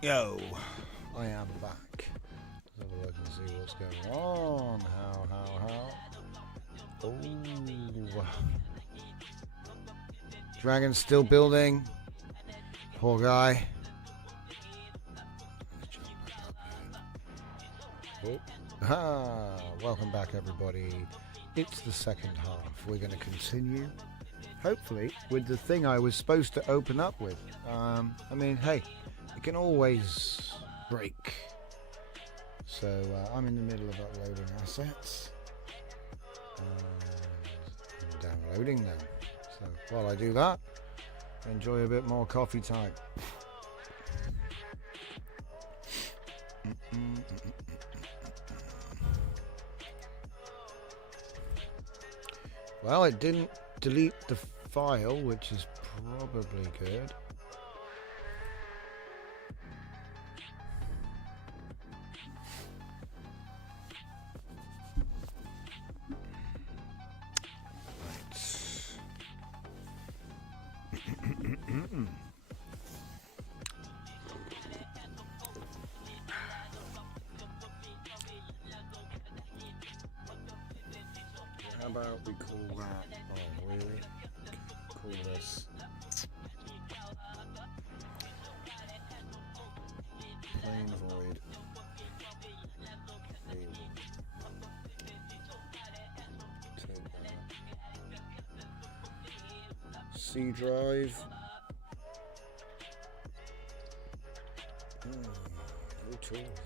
Yo, I am back. Let's have a look and see what's going on. How? Oh, Dragon's still building. Poor guy. Oh. Welcome back, everybody. It's the second half. We're going to continue, hopefully, with the thing I was supposed to open up with. I mean, hey, it can always break. So I'm in the middle of uploading assets and downloading them. So while I do that, enjoy a bit more coffee time. Well, it didn't delete the file, which is probably good. How about we call that, oh really, call this plain void C drive. No tools,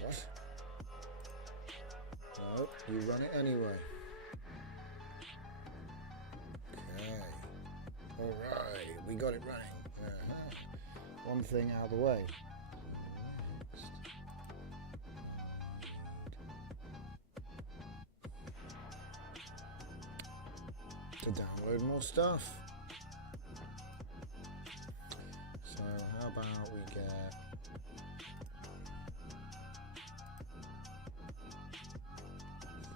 What? No, you run it anyway. Okay. Alright, we got it running. One thing out of the way. To download more stuff. So how about we get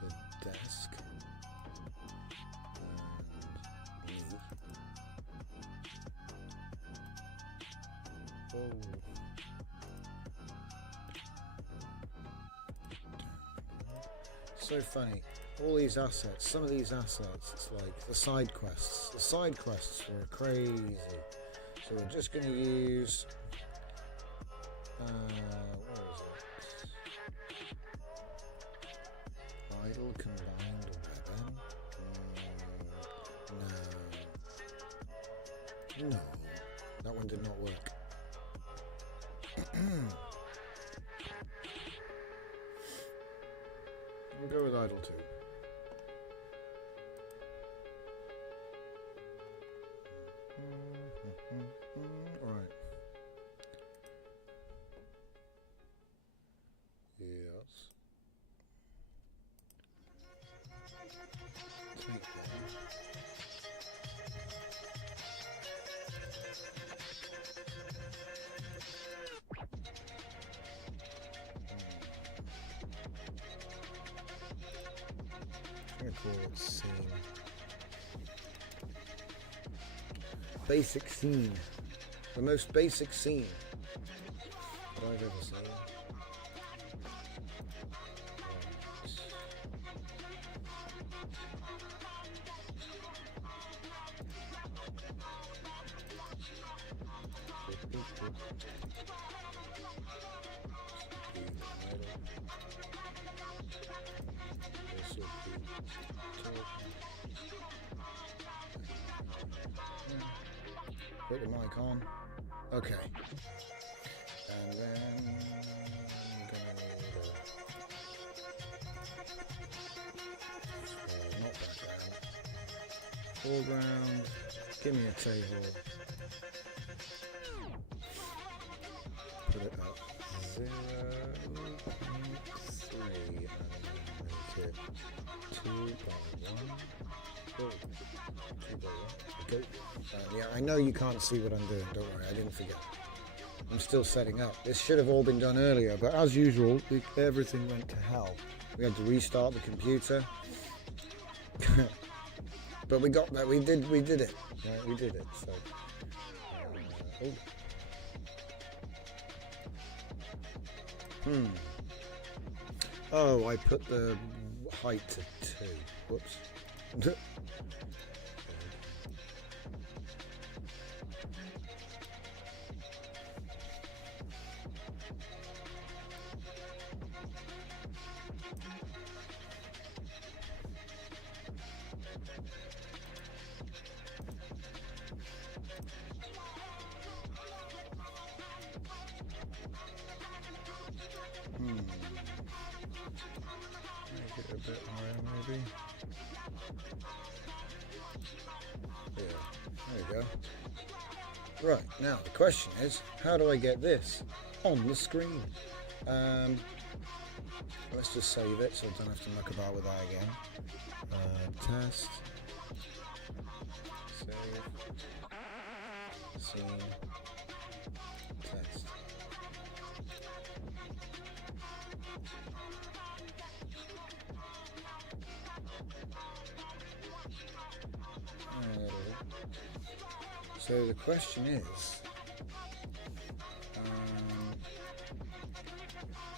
the desk and me. Oh. So funny. All these assets, some of these assets, it's like the side quests. The side quests were crazy. So we're just going to use, where is it? Idle combined weapon? No, that one did not work. We'll go with idle 2. Alright. Yes. Take that. call it scene. Basic scene. The most basic scene that I've ever seen. Put the mic on. Okay. And then I'm gonna need not background. Foreground. Give me a table. Put it up 0.3 and make it 2.1. Oh, 2.1. Okay. Yeah, I know you can't see what I'm doing, don't worry, I didn't forget. I'm still setting up. This should have all been done earlier, but as usual, everything went to hell. We had to restart the computer. But we got that, we did it. Right, we did it, so. Oh, I put the height to 2. Whoops. Make it a bit higher, maybe. Yeah, there you go. Right, now the question is, how do I get this on the screen? Let's just save it so I don't have to muck about with that again. Test. Save. Scene. Test. So the question is,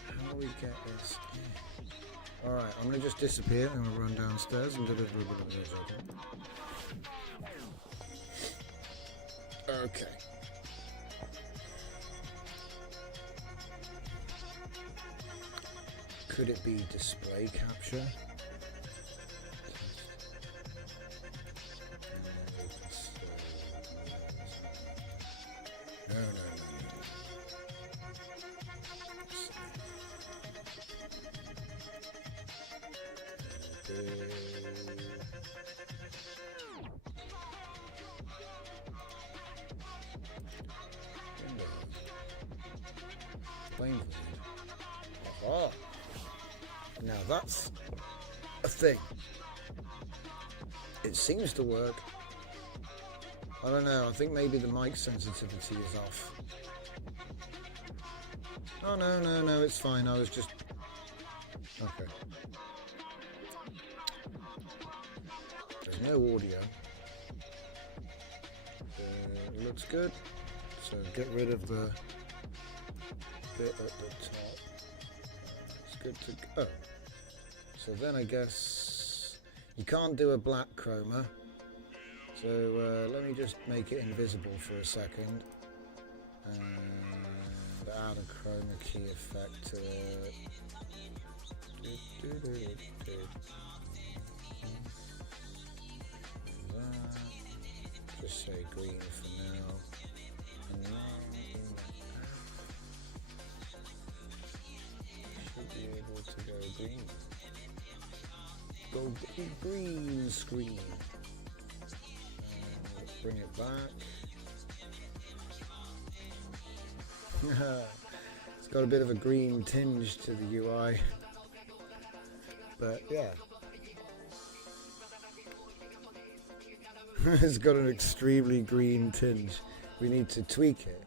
how do we get this in? Alright, I'm going to just disappear. I'm going to run downstairs and do a little bit of this. Okay. Could it be display capture? No. Plain void. Aha. Now that's a thing. It seems to work. I don't know, I think maybe the mic sensitivity is off. Oh no, it's fine, I was just... Okay. There's no audio. It looks good. So get rid of the bit at the top. It's good to go. So then I guess you can't do a black chroma. So let me just make it invisible for a second and add a chroma key effect to it. Just say green for now. And then should be able to go green. Go green screen. Bring it back. It's got a bit of a green tinge to the UI. But yeah. It's got an extremely green tinge. We need to tweak it.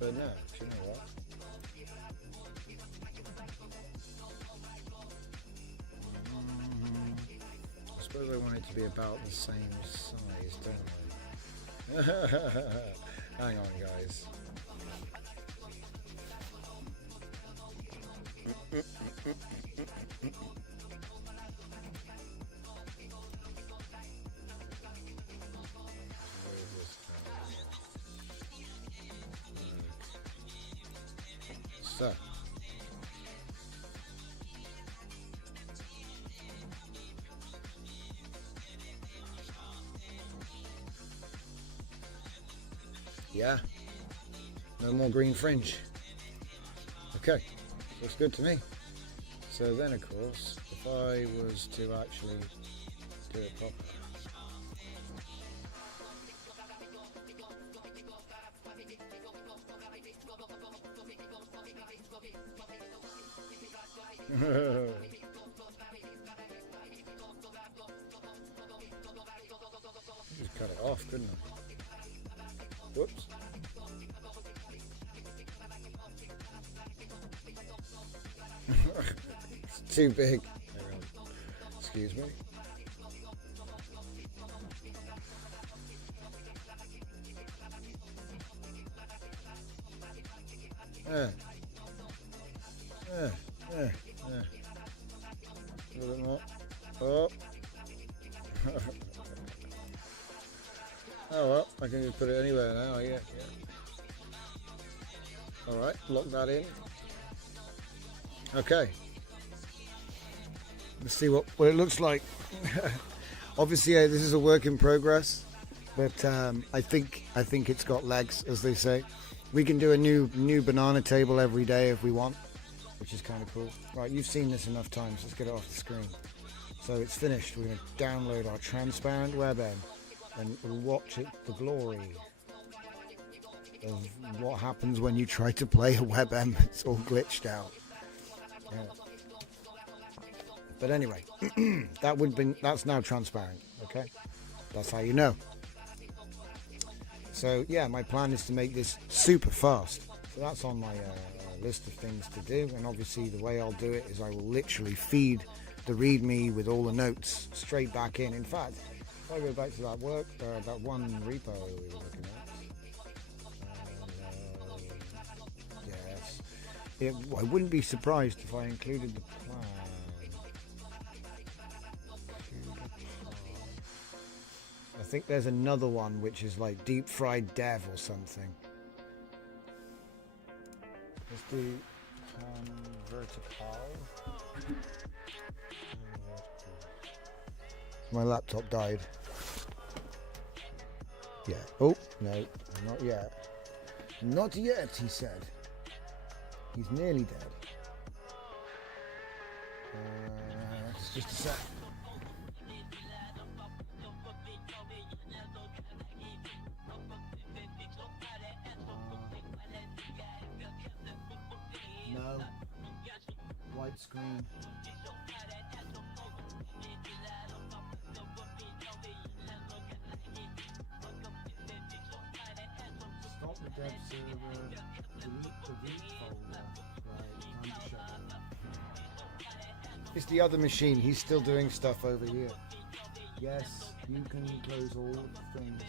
But no, do you know what? suppose I want it to be about the same size, don't I? Hang on, guys. So. Yeah, no more green fringe. Okay, looks good to me. So then, of course, if I was to actually do it proper, just cut it off, couldn't I? Whoops. It's too big. Excuse me. A little bit more. Oh. Oh well, I can just put it anywhere now, yeah. Alright, lock that in. Okay. Let's see what it looks like. Obviously, this is a work in progress, but I think it's got legs, as they say. We can do a new banana table every day if we want, which is kind of cool. Right, you've seen this enough times. Let's get it off the screen. So it's finished. We're going to download our transparent WebM and watch it, the glory of what happens when you try to play a WebM. It's all glitched out. Yeah. But anyway, that's now transparent. Okay, that's how you know. So yeah, my plan is to make this super fast. So that's on my list of things to do. And obviously, the way I'll do it is I will literally feed the README with all the notes straight back in. In fact, if I go back to that one repo we were looking at, yes, I wouldn't be surprised if I included the plan. I think there's another one which is like deep fried dev or something. Let's do vertical. My laptop died. Yeah. Oh, no, not yet. Not yet, he said. He's nearly dead. Just a sec. No. White screen. Stop the dev server. Delete the root folder. Right, time to shut down. It's the other machine. He's still doing stuff over here. Yes, you can close all things.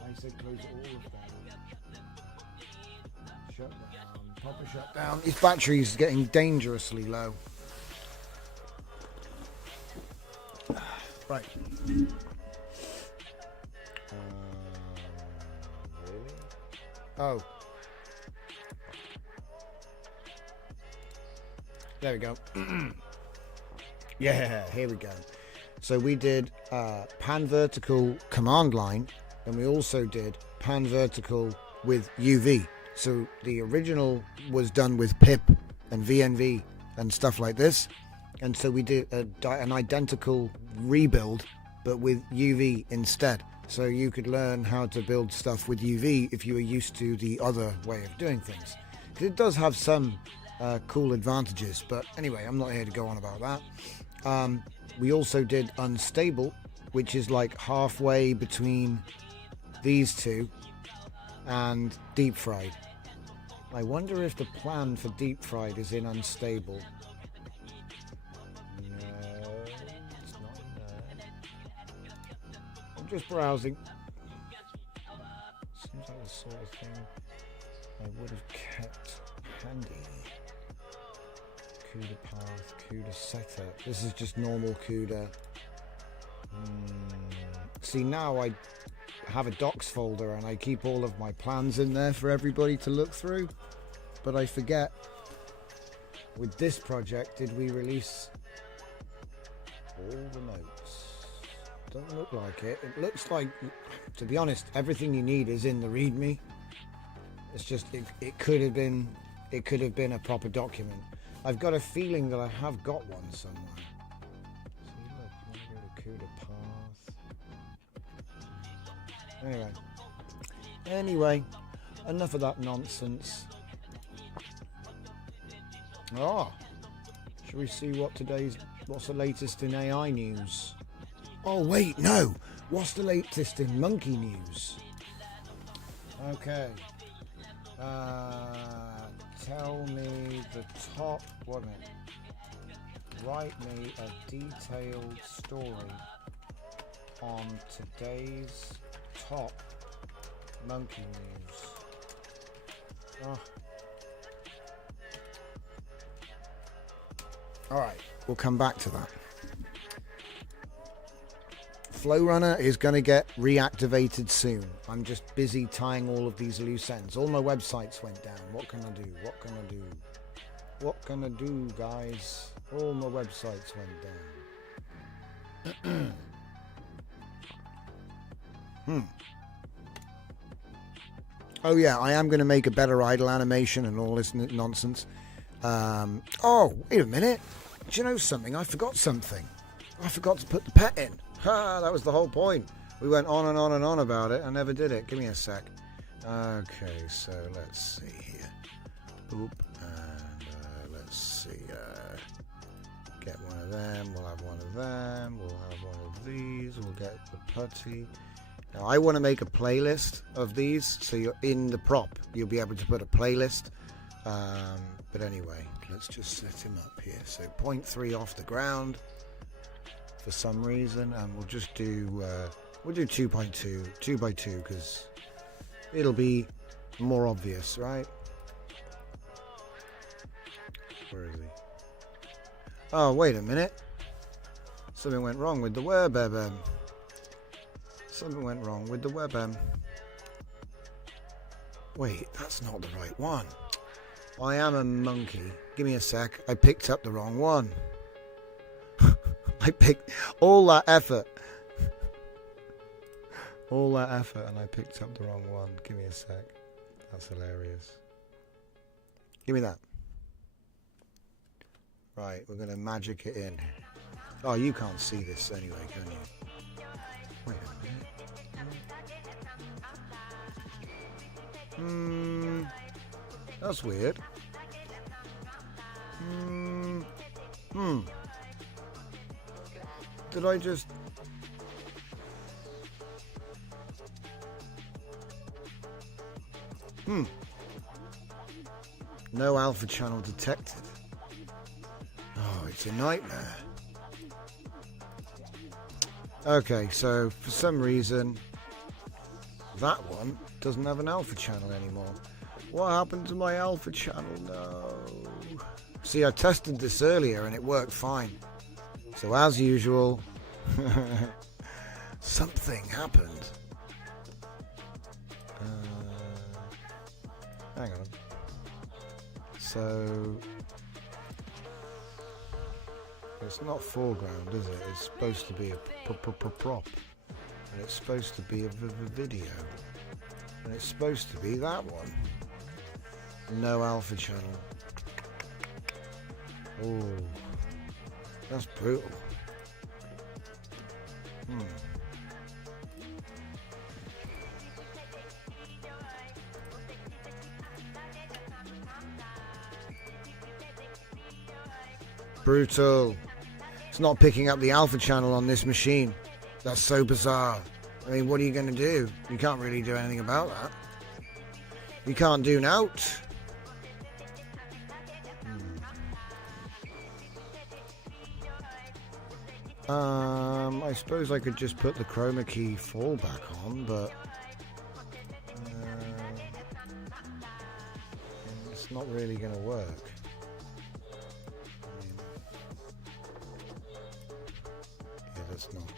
I said close all of them. Shut down. Proper shut down. His battery's getting dangerously low. Right. Really? Oh. There we go. Yeah, here we go. So we did pan vertical command line, and we also did pan vertical with UV. So the original was done with pip and VNV and stuff like this, and so we did an identical rebuild but with UV instead. So you could learn how to build stuff with UV if you were used to the other way of doing things, because it does have some cool advantages. But anyway, I'm not here to go on about that. We also did unstable, which is like halfway between these two and deep fried. I wonder if the plan for deep fried is in unstable. No, it's not in just browsing. Seems like the sort of thing I would have kept handy. CUDA path, CUDA setup. This is just normal CUDA. See, now I have a docs folder and I keep all of my plans in there for everybody to look through. But I forget, with this project, did we release all the notes? Doesn't look like it. It looks like, to be honest, everything you need is in the README. It's just it could have been a proper document. I've got a feeling that I have got one somewhere. See, look, I'm gonna go to CUDA path. Anyway, enough of that nonsense. Shall we see what's the latest in AI news? Oh wait, no. What's the latest in monkey news? Okay. Tell me the top, write me a detailed story on today's top monkey news. Alright, we'll come back to that. FlowRunner is going to get reactivated soon. I'm just busy tying all of these loose ends. All my websites went down. What can I do? What can I do? What can I do, guys? All my websites went down. Oh yeah, I am going to make a better idle animation and all this nonsense. Oh, wait a minute. Do you know something? I forgot something. I forgot to put the pet in. That was the whole point. We went on and on and on about it. I never did it. Give me a sec. Okay, so let's see here. Oop, and let's see. Get one of them. We'll have one of them. We'll have one of these. We'll get the putty. Now, I want to make a playlist of these, so you're in the prop. You'll be able to put a playlist. But anyway, let's just set him up here. So 0.3 off the ground for some reason, and we'll just do we'll do 2.2, 2 by 2, because it'll be more obvious, right? Where is he? Oh, wait a minute. Something went wrong with the web. Something went wrong with the web. Wait, that's not the right one. I am a monkey. Give me a sec. I picked up the wrong one. I picked all that effort. All that effort and I picked up the wrong one. Give me a sec. That's hilarious. Give me that. Right, we're going to magic it in. Oh, you can't see this anyway, can you? Wait a minute. That's weird. Did I just... No alpha channel detected. Oh, it's a nightmare. Okay, so for some reason that one doesn't have an alpha channel anymore. What happened to my alpha channel? No. See, I tested this earlier and it worked fine. So as usual, something happened. Hang on. So it's not foreground, is it? It's supposed to be a prop, and it's supposed to be a video, and it's supposed to be that one. No alpha channel. Oh, that's brutal. Brutal. It's not picking up the alpha channel on this machine. That's so bizarre. I mean, what are you going to do? You can't really do anything about that. You can't do nout. I suppose I could just put the chroma key fallback on, but it's not really going to work. Yeah, that's not.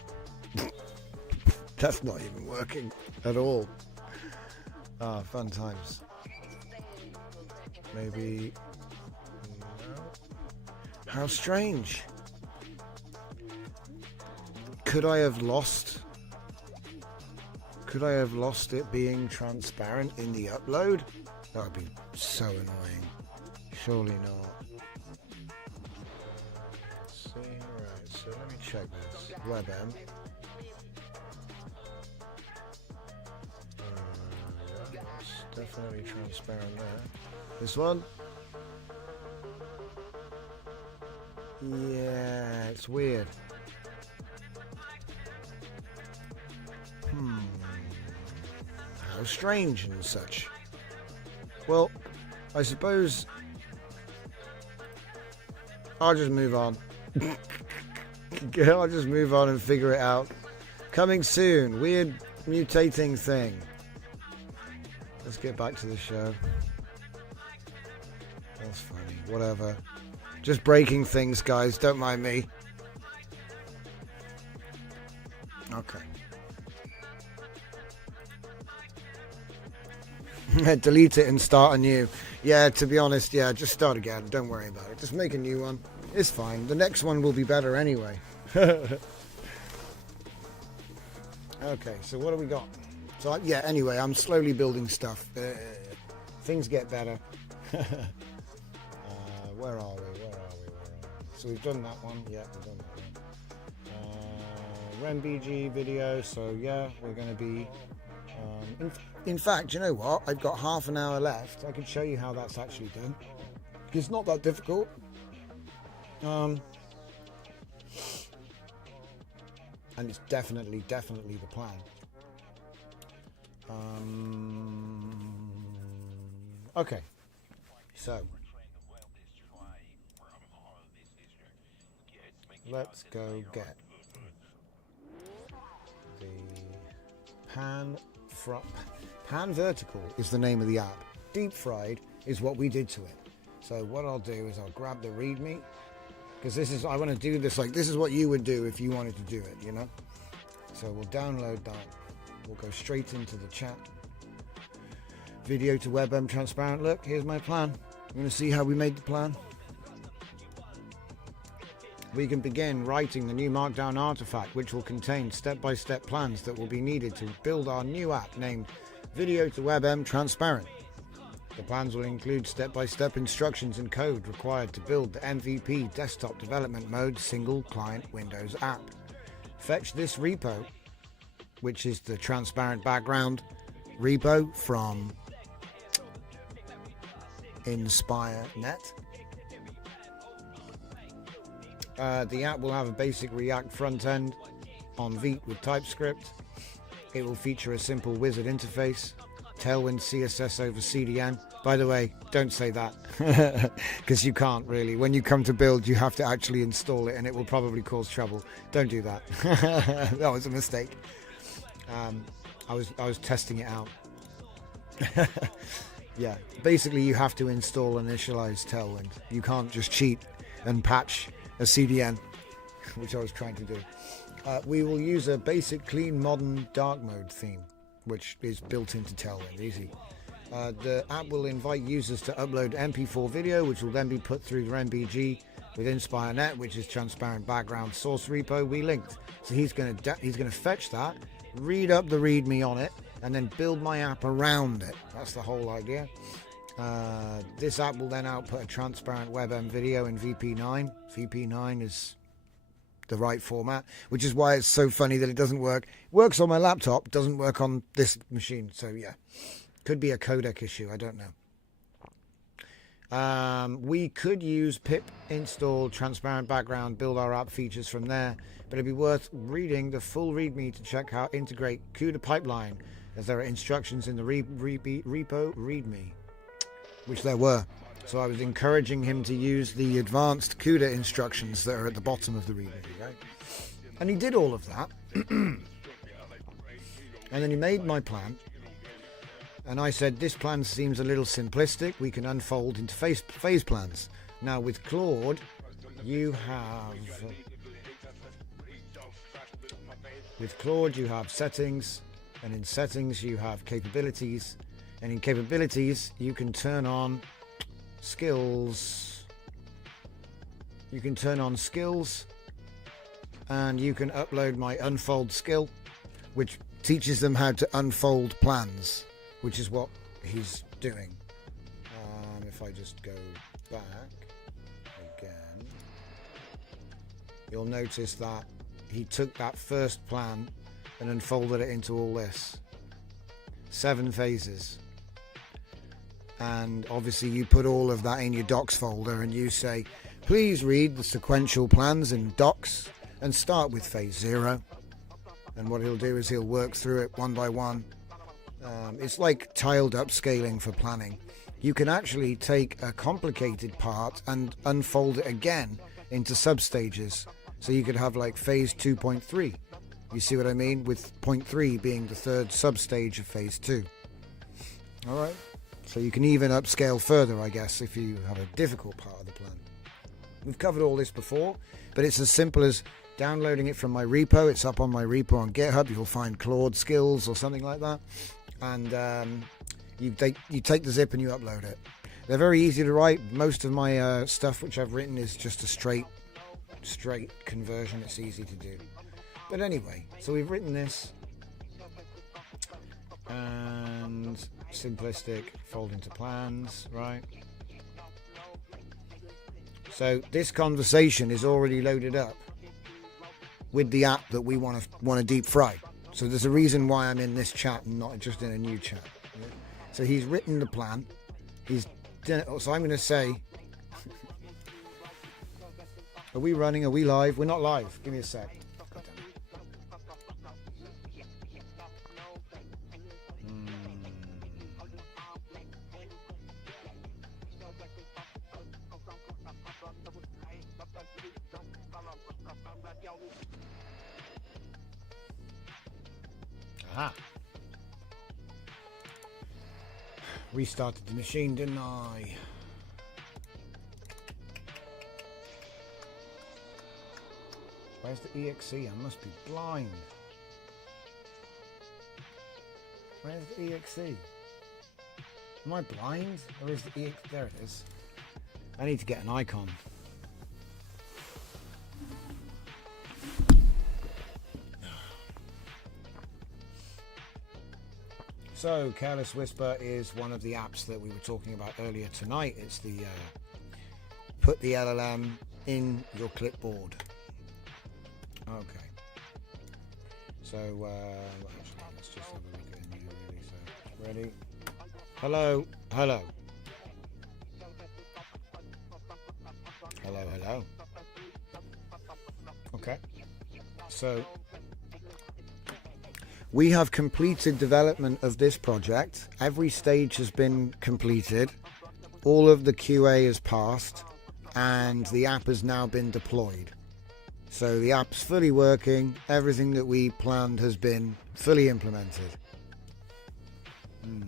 That's not even working at all. Ah, fun times. Maybe. No. How strange. Could I have lost it being transparent in the upload? That would be so annoying. Surely not. Let's see, right, so let me check this. WebM. It's definitely transparent there. This one? Yeah, it's weird. How strange and such. Well, I suppose I'll just move on. I'll just move on and figure it out. Coming soon, weird mutating thing. Let's get back to the show. That's funny. Whatever. Just breaking things, guys. Don't mind me. Okay. Delete it and start anew. Yeah, to be honest, yeah, just start again. Don't worry about it. Just make a new one. It's fine. The next one will be better anyway. Okay, so what do we got? So, yeah, anyway, I'm slowly building stuff. Things get better. Where are we? So we've done that one. Yeah, we've done that one. RemBG video. So, yeah, we're going to be... In fact, you know what? I've got half an hour left. I can show you how that's actually done. It's not that difficult. And it's definitely the plan. Okay. So let's go get the Pan Vertical is the name of the app. Deep Fried is what we did to it. So what I'll do is I'll grab the README, because I want to do this like this is what you would do if you wanted to do it, you know. So we'll download that. We'll go straight into the chat. Video to WebM transparent. Look, here's my plan. I'm going to see how we made the plan. We can begin writing the new Markdown artifact, which will contain step-by-step plans that will be needed to build our new app named Video to WebM Transparent. The plans will include step-by-step instructions and code required to build the MVP desktop development mode single client Windows app. Fetch this repo, which is the transparent background repo from Inspire.net. The app will have a basic React front end on Vite with TypeScript. It will feature a simple wizard interface, Tailwind CSS over CDN. By the way, don't say that, because you can't really. When you come to build, you have to actually install it, and it will probably cause trouble. Don't do that. That was a mistake. I was testing it out. Yeah, basically you have to install initialize Tailwind. You can't just cheat and patch a CDN, which I was trying to do. We will use a basic clean modern dark mode theme, which is built into Tailwind. Easy. The app will invite users to upload MP4 video, which will then be put through the RemBG with Inspire.net, which is transparent background source repo we linked. So he's going to fetch that, read up the README on it, and then build my app around it. That's the whole idea. This app will then output a transparent WebM video in VP9. VP9 is the right format, which is why it's so funny that it doesn't work. It works on my laptop, doesn't work on this machine. So yeah, could be a codec issue. I don't know. We could use pip install transparent background, build our app features from there, but it'd be worth reading the full README to check how to integrate CUDA pipeline, as there are instructions in the repo README, which there were. So I was encouraging him to use the advanced CUDA instructions that are at the bottom of the README, right? And he did all of that. And then he made my plan. And I said, this plan seems a little simplistic. We can unfold into phase plans. Now with Claude, you have settings, and in settings you have capabilities, and in capabilities you can turn on skills. You can turn on skills, and you can upload my unfold skill, which teaches them how to unfold plans, which is what he's doing. If I just go back again, you'll notice that he took that first plan and unfolded it into all this. 7 phases. And obviously you put all of that in your docs folder and you say, please read the sequential plans in docs and start with phase 0. And what he'll do is he'll work through it one by one. It's like tiled upscaling for planning. You can actually take a complicated part and unfold it again into substages. So you could have like phase 2.3. You see what I mean? With point 3 being the third substage of phase 2. All right. So you can even upscale further, I guess, if you have a difficult part of the plan. We've covered all this before, but it's as simple as downloading it from my repo. It's up on my repo on GitHub. You'll find Claude skills or something like that. And you take the zip and you upload it. They're very easy to write. Most of my stuff which I've written is just a straight conversion. It's easy to do. But anyway, so we've written this. And simplistic, fold into plans, right? So this conversation is already loaded up with the app that we want to deep fry. So there's a reason why I'm in this chat and not just in a new chat. So he's written the plan. He's done it. So I'm going to say, are we running? Are we live? We're not live. Give me a sec. Aha. Restarted the machine, didn't I? Where's the EXE? I must be blind. Where's the EXE? Am I blind? Or is the EXE? There it is. I need to get an icon. So, Careless Whisper is one of the apps that we were talking about earlier tonight. It's the put the LLM in your clipboard. Okay. So, actually, let's just have a look at it really. So, ready? Hello. Hello. Hello, hello. Okay. So, we have completed development of this project. Every stage has been completed. All of the QA has passed, and the app has now been deployed. So the app's fully working. Everything that we planned has been fully implemented. We'll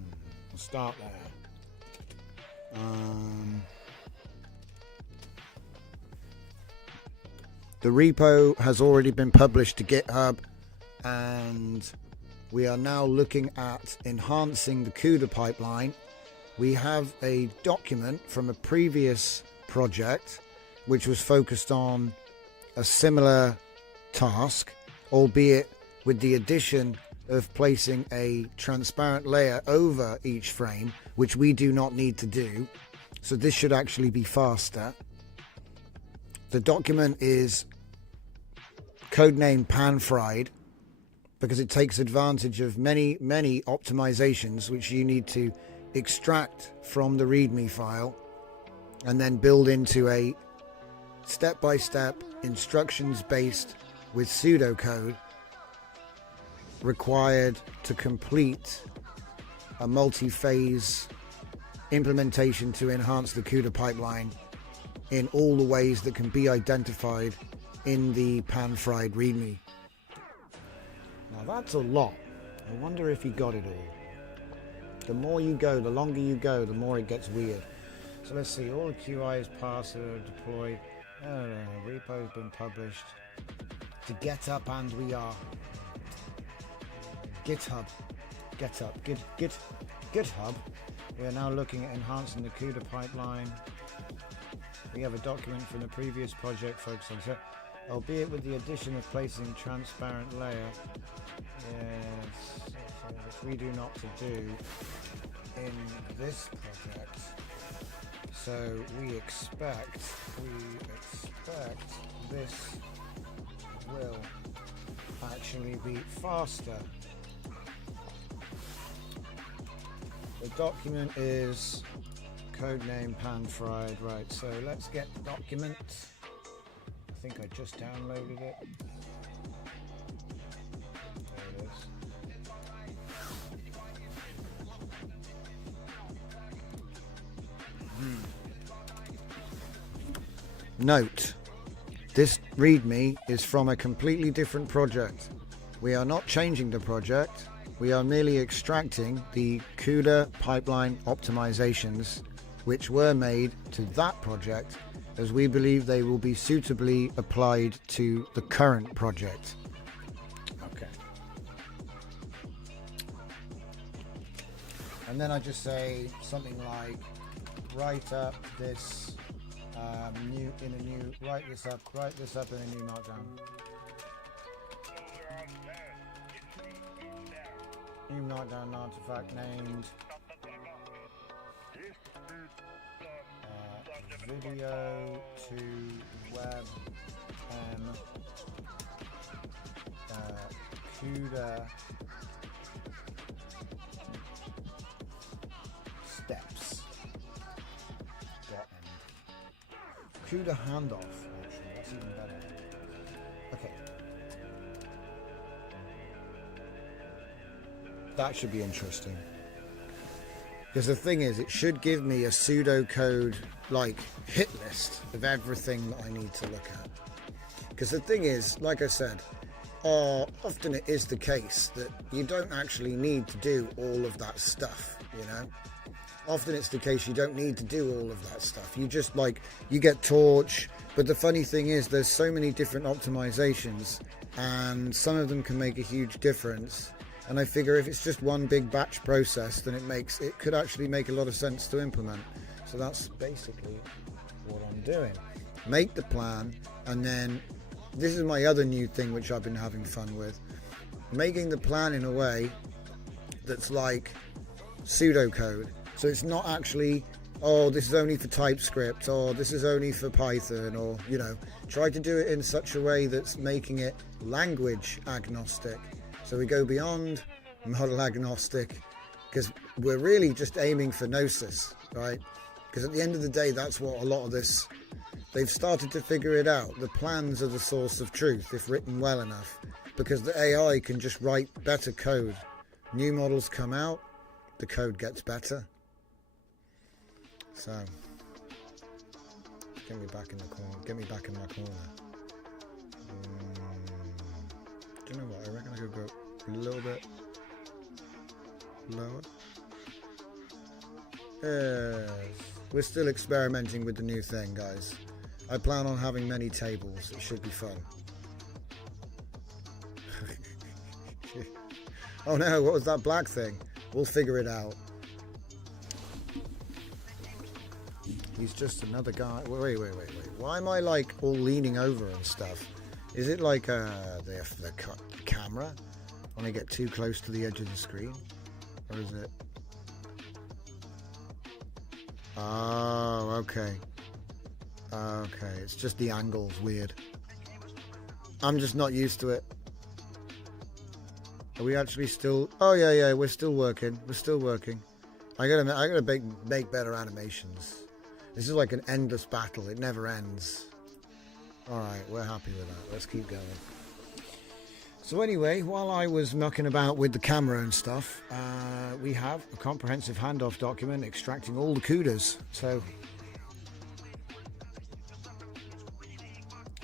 start there. The repo has already been published to GitHub, and we are now looking at enhancing the CUDA pipeline. We have a document from a previous project which was focused on a similar task, albeit with the addition of placing a transparent layer over each frame, which we do not need to do. So this should actually be faster. The document is codenamed Pan-Fried, because it takes advantage of many optimizations which you need to extract from the README file and then build into a step-by-step instructions based with pseudocode required to complete a multi-phase implementation to enhance the CUDA pipeline in all the ways that can be identified in the pan-fried README. Now that's a lot. I wonder if he got it all. The more you go, the longer you go, the more it gets weird. So let's see, all the QIs passed are deployed. Repo has been published to GitHub, and we are GitHub. We are now looking at enhancing the CUDA pipeline. We have a document from the previous project focused on set, albeit with the addition of placing transparent layer. Yes, which we do not to do in this project. So we expect this will actually be faster. The document is codename pan-fried, right? So let's get the document. I think I just downloaded it. There it is. Note, this README is from a completely different project. We are not changing the project. We are merely extracting the CUDA pipeline optimizations which were made to that project, as we believe they will be suitably applied to the current project. Okay. And then I just say something like, write up this write this up in a new markdown. New markdown artifact named video to web CUDA steps. CUDA handoff, actually, that's even better. Okay. That should be interesting. Because the thing is, it should give me a pseudocode, like, hit list of everything that I need to look at. Because the thing is, like I said, often it is the case that you don't actually need to do all of that stuff, you know? Often it's the case you don't need to do all of that stuff. You just, like, you get torch, but the funny thing is there's so many different optimizations, and some of them can make a huge difference. And I figure if it's just one big batch process, then it could actually make a lot of sense to implement. So that's basically what I'm doing. Make the plan, and then this is my other new thing which I've been having fun with. Making the plan in a way that's like pseudocode. So it's not actually, oh, this is only for TypeScript, or this is only for Python, or, you know, try to do it in such a way that's making it language agnostic. So we go beyond model agnostic, because we're really just aiming for gnosis, right? Because at the end of the day, that's what a lot of this, they've started to figure it out. The plans are the source of truth, if written well enough, because the AI can just write better code. New models come out, the code gets better. So, get me back in the corner. Get me back in my corner. Do you know what? I reckon I could go a little bit lower. Yes. We're still experimenting with the new thing, guys. I plan on having many tables. It should be fun. Oh no, what was that black thing? We'll figure it out. He's just another guy. Wait. Why am I like all leaning over and stuff? Is it like the camera when I get too close to the edge of the screen? Or is it? Oh, okay. Okay, it's just the angle's weird. I'm just not used to it. Are we actually still? Oh yeah, we're still working. I gotta make better animations. This is like an endless battle. It never ends. Alright, we're happy with that. Let's keep going. So anyway, while I was mucking about with the camera and stuff, we have a comprehensive handoff document extracting all the CUDAs. So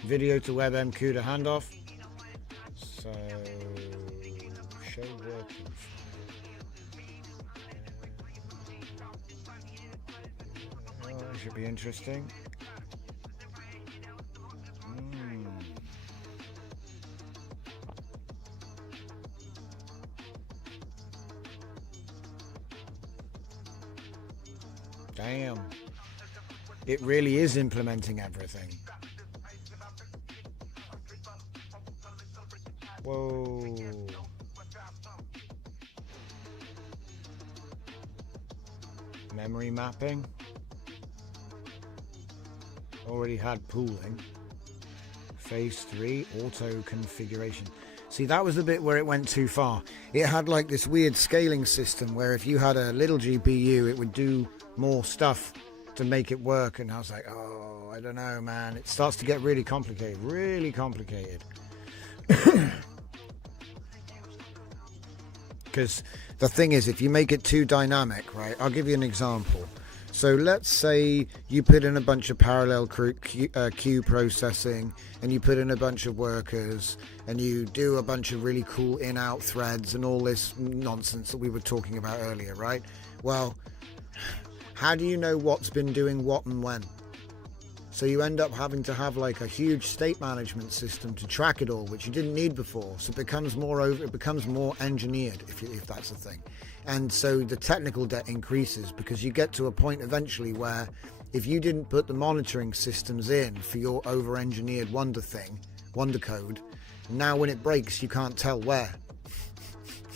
Video to WebM CUDA handoff. So, show working file. Oh, that should be interesting. Damn. It really is implementing everything. Whoa. Memory mapping. Already had pooling. Phase 3, auto configuration. See, that was the bit where it went too far. It had like this weird scaling system where if you had a little GPU, it would do more stuff to make it work. And I was like, oh, I don't know, man. It starts to get really complicated, really complicated. Because the thing is, if you make it too dynamic, right? I'll give you an example. So let's say you put in a bunch of parallel queue processing, and you put in a bunch of workers, and you do a bunch of really cool in-out threads and all this nonsense that we were talking about earlier, right? Well, how do you know what's been doing what and when? So you end up having to have like a huge state management system to track it all, which you didn't need before. So it becomes more engineered, if that's a thing. And so the technical debt increases because you get to a point eventually where if you didn't put the monitoring systems in for your over-engineered wonder code, now when it breaks, you can't tell where.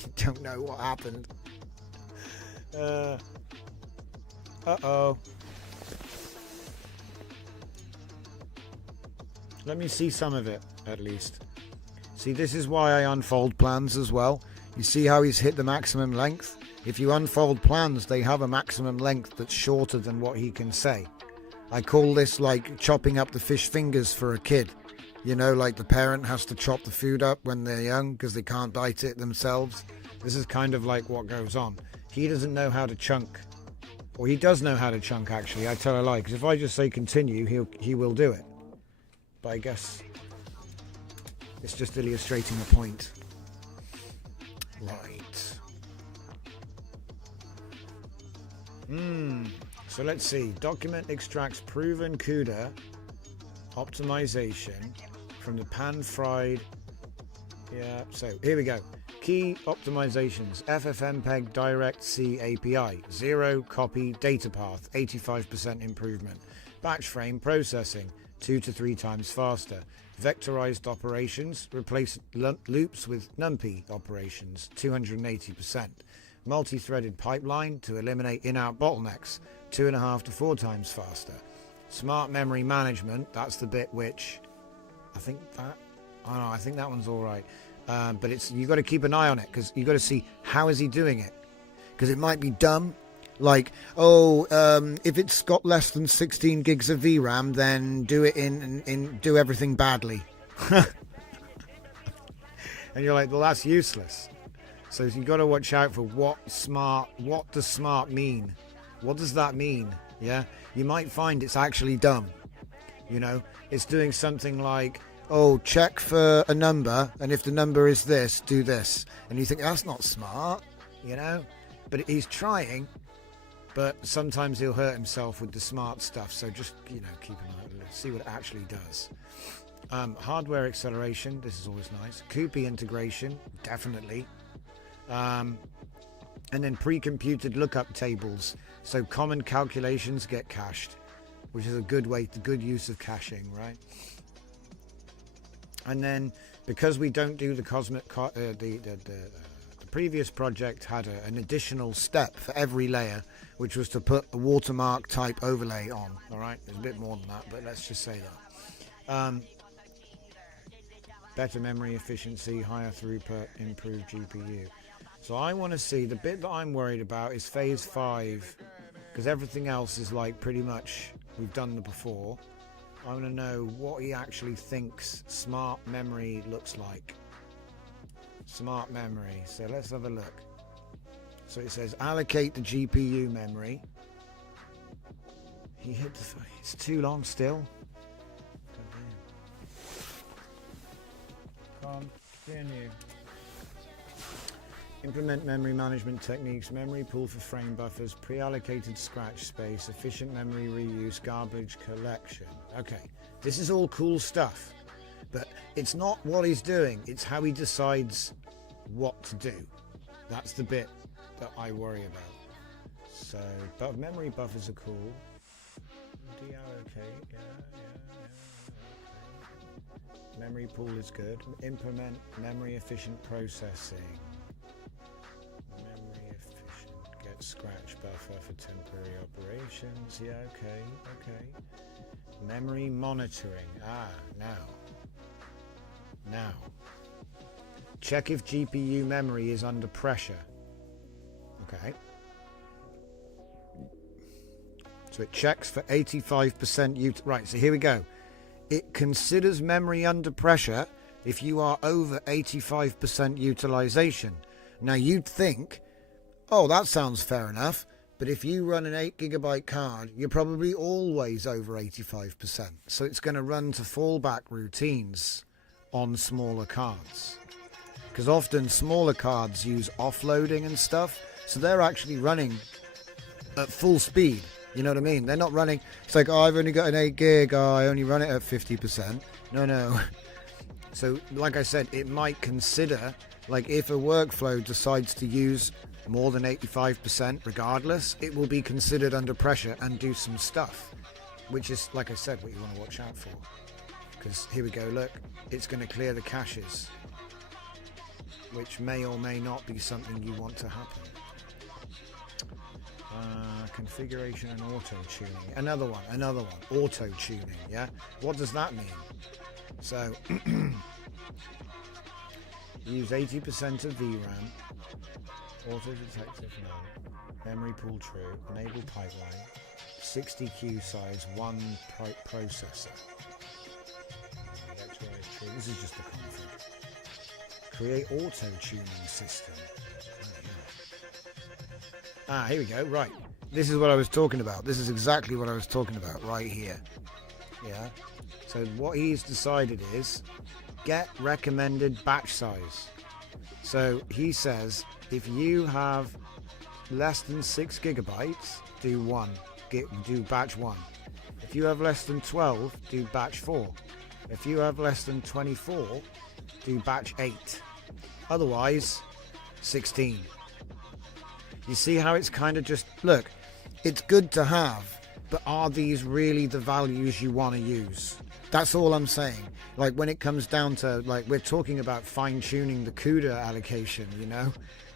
You don't know what happened. Uh-oh. Let me see some of it, at least. See, this is why I unfold plans as well. You see how he's hit the maximum length? If you unfold plans, they have a maximum length that's shorter than what he can say. I call this like chopping up the fish fingers for a kid. You know, like the parent has to chop the food up when they're young because they can't bite it themselves. This is kind of like what goes on. He doesn't know how to chunk. Or he does know how to chunk, actually. I tell a lie, because if I just say continue, he will do it. But I guess it's just illustrating a point. Right. So let's see. Document extracts proven CUDA optimization from the pan-fried. Yeah, so here we go. Key optimizations. FFmpeg Direct C API. 0 copy data path. 85% improvement. Batch frame processing. 2 to 3 times faster. Vectorized operations. Replace loops with NumPy operations. 280%. Multi-threaded pipeline to eliminate in-out bottlenecks. 2.5 to 4 times faster. Smart memory management. That's the bit which I think that one's all right. But you've got to keep an eye on it because you've got to see how is he doing it. Because it might be dumb. Like, if it's got less than 16 gigs of VRAM, then do it do everything badly. And you're like, well, that's useless. So you've got to watch out for what does smart mean? What does that mean? Yeah, you might find it's actually dumb. You know, it's doing something like, check for a number, and if the number is this, do this. And you think, that's not smart, you know? But he's trying, but sometimes he'll hurt himself with the smart stuff. So just, keep an eye on it, see what it actually does. Hardware acceleration, this is always nice. Kupi integration, definitely. And then pre-computed lookup tables. So common calculations get cached, which is a good use of caching, right? And then because we don't do the previous project had an additional step for every layer, which was to put a watermark type overlay on. All right, there's a bit more than that, but let's just say that. Better memory efficiency, higher throughput, improved GPU. So I want to see, the bit that I'm worried about is phase 5, because everything else is like pretty much we've done before. I want to know what he actually thinks smart memory looks like. Smart memory. So let's have a look. So it says allocate the GPU memory. He hit it's too long still. New. Implement memory management techniques, memory pool for frame buffers, pre-allocated scratch space, efficient memory reuse, garbage collection. Okay, this is all cool stuff, but it's not what he's doing, it's how he decides what to do. That's the bit that I worry about. So, but memory buffers are cool. Deallocate, yeah. Memory pool is good. Implement memory efficient processing. Memory efficient. Get scratch buffer for temporary operations. Yeah, okay. Memory monitoring. Now. Check if GPU memory is under pressure. Okay. So it checks for 85% right, so here we go. It considers memory under pressure if you are over 85% utilization. Now you'd think, oh, that sounds fair enough, but if you run an 8GB card, you're probably always over 85%. So it's going to run to fallback routines on smaller cards. Because often smaller cards use offloading and stuff, so they're actually running at full speed. You know what I mean? They're not running. It's like, oh, I've only got an 8 gig. Oh, I only run it at 50%. No. So, like I said, it might consider, like, if a workflow decides to use more than 85%, regardless, it will be considered under pressure and do some stuff, which is, like I said, what you want to watch out for. Because here we go. Look, it's going to clear the caches, which may or may not be something you want to happen. Configuration and auto tuning. Another one. Auto tuning. Yeah. What does that mean? So use 80% of VRAM. Auto detective no. Memory pool true. Enable pipeline. 60 queue size. One processor. True. This is just the config. Create auto tuning system. Here we go. Right. This is what I was talking about. This is exactly what I was talking about right here. Yeah. So what he's decided is get recommended batch size. So he says if you have less than 6 gigabytes, do batch 1. If you have less than 12, do batch 4. If you have less than 24, do batch 8. Otherwise, 16. You see how it's kind of just, look, it's good to have, but are these really the values you want to use? That's all I'm saying. Like when it comes down to, like, we're talking about fine-tuning the CUDA allocation, you know?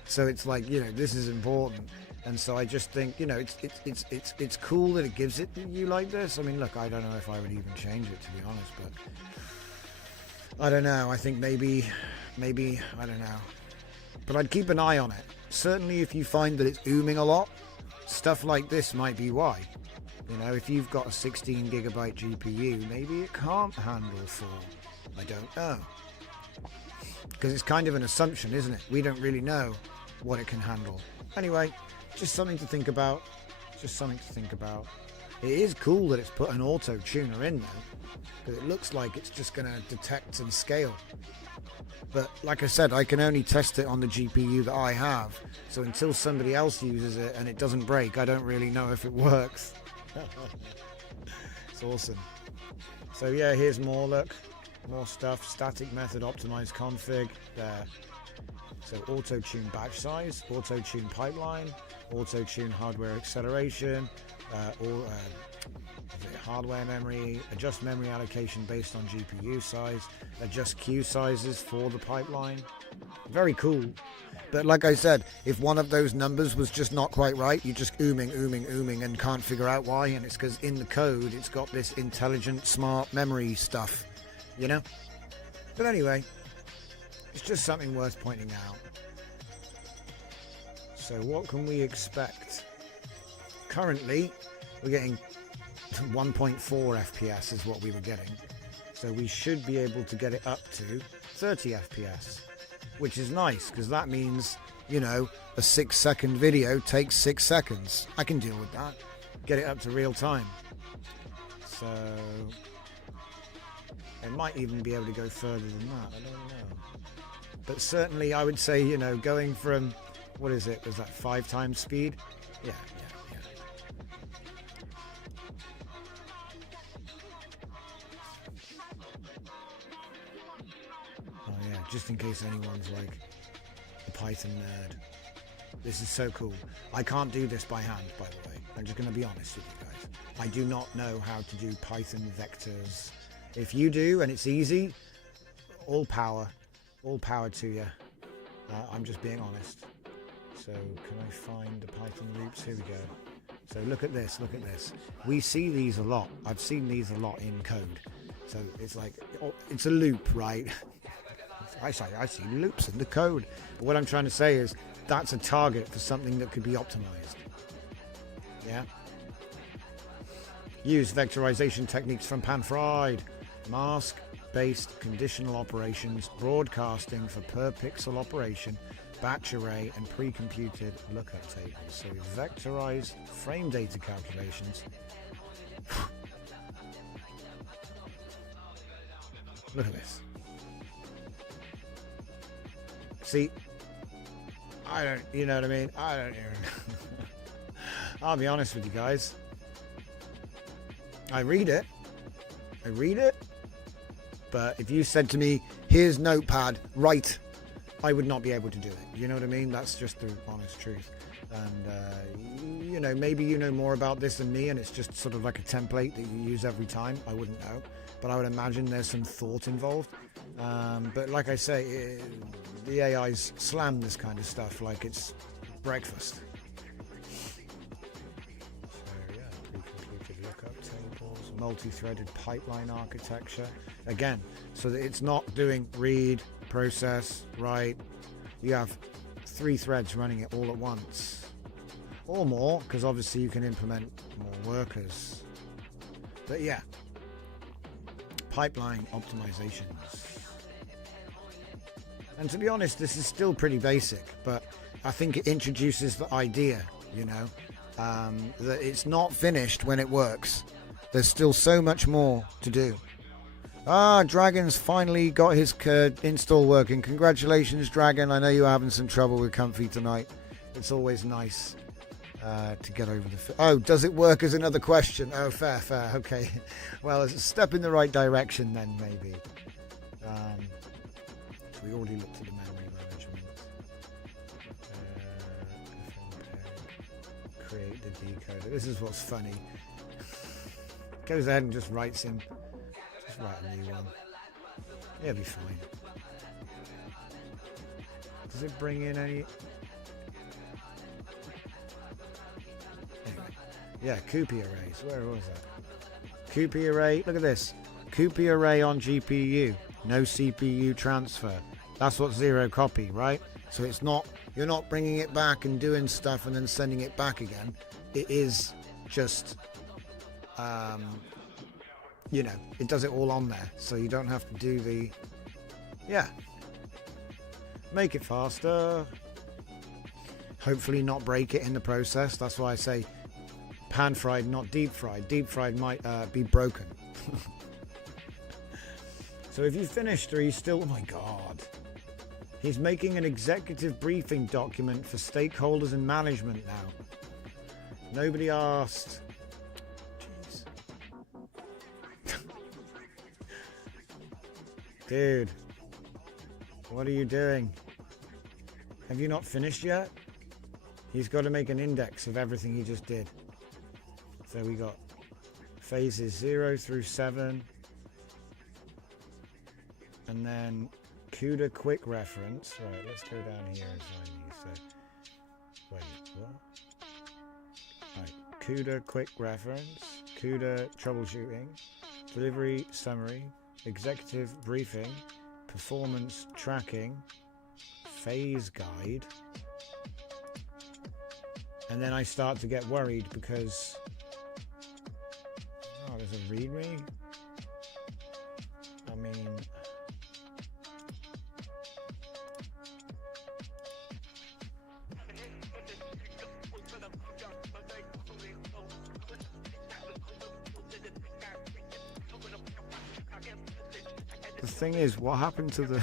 So it's like, you know, this is important. And so I just think, you know, it's cool that it gives it to you like this. I mean, look, I don't know if I would even change it, to be honest, but I don't know. I think maybe, I don't know. But I'd keep an eye on it. Certainly if you find that it's ooming a lot, stuff like this might be why. You know, if you've got a 16 gigabyte GPU, maybe it can't handle 4. I don't know. Because it's kind of an assumption, isn't it? We don't really know what it can handle. Anyway, just something to think about. It is cool that it's put an auto tuner in though, because it looks like it's just going to detect and scale. But like I said, I can only test it on the GPU that I have. So until somebody else uses it and it doesn't break, I don't really know if it works. It's awesome. So yeah, here's more, look. More stuff. Static method optimized config. There. So auto-tune batch size, auto-tune pipeline, auto-tune hardware acceleration, hardware memory, adjust memory allocation based on GPU size, adjust queue sizes for the pipeline. Very cool. But like I said, if one of those numbers was just not quite right, you're just ooming and can't figure out why, and it's because in the code it's got this intelligent, smart memory stuff, you know? But anyway, it's just something worth pointing out. So what can we expect? Currently, we're getting 1.4 FPS is what we were getting. So we should be able to get it up to 30 FPS, which is nice because that means, you know, a 6-second video takes 6 seconds. I can deal with that. Get it up to real time. So it might even be able to go further than that. I don't know. But certainly I would say, you know, going from, what is it? Was that 5 times speed? Yeah. Oh yeah, just in case anyone's like a Python nerd. This is so cool. I can't do this by hand, by the way. I'm just going to be honest with you guys. I do not know how to do Python vectors. If you do and it's easy, all power to you. I'm just being honest. So can I find the Python loops? Here we go. So look at this. We see these a lot. I've seen these a lot in code. So it's like, it's a loop, right? I see loops in the code. But what I'm trying to say is that's a target for something that could be optimized. Yeah? Use vectorization techniques from Pan-Fried. Mask-based conditional operations, broadcasting for per pixel operation, batch array, and pre-computed lookup tables. So we vectorize frame data calculations. Look at this. See, I don't, you know what I mean? I don't even. I'll be honest with you guys. I read it, but if you said to me, here's Notepad, write, I would not be able to do it. You know what I mean? That's just the honest truth. And, you know, maybe you know more about this than me and it's just sort of like a template that you use every time. I wouldn't know. But I would imagine there's some thought involved. But like I say, the AIs slam this kind of stuff like it's breakfast. Multi-threaded pipeline architecture again, so that it's not doing read, process, write. You have 3 threads running it all at once or more, because obviously you can implement more workers. But yeah, pipeline optimizations. And to be honest, this is still pretty basic, but I think it introduces the idea, you know, that it's not finished when it works. There's still so much more to do. Dragon's finally got his install working. Congratulations, Dragon. I know you're having some trouble with Comfy tonight. It's always nice to get over the... Oh, does it work is another question. Oh, fair. Okay. Well, it's a step in the right direction then, maybe. So we already looked at the memory management. Create the decoder. This is what's funny. Goes ahead and just writes him. Just write a new one. Yeah, it'll be fine. Does it bring in any... Anyway. Yeah, Coopy arrays. Where was that? Coopy array. Look at this. Coopy array on GPU. No CPU transfer. That's what zero copy, right? So it's not... You're not bringing it back and doing stuff and then sending it back again. It is just... you know, it does it all on there, so you don't have to do the... Yeah. Make it faster. Hopefully not break it in the process. That's why I say pan-fried, not deep-fried. Deep-fried might be broken. So if you finished or you still... Oh my God. He's making an executive briefing document for stakeholders and management now. Nobody asked... Dude, what are you doing? Have you not finished yet? He's got to make an index of everything he just did. So we got phases 0 through 7. And then CUDA quick reference. Right, let's go down here and find you. So, wait, what? Right, CUDA quick reference, CUDA troubleshooting, delivery summary, executive briefing, performance tracking, phase guide, and then I start to get worried because there's a readme. I mean, the thing is, what happened to the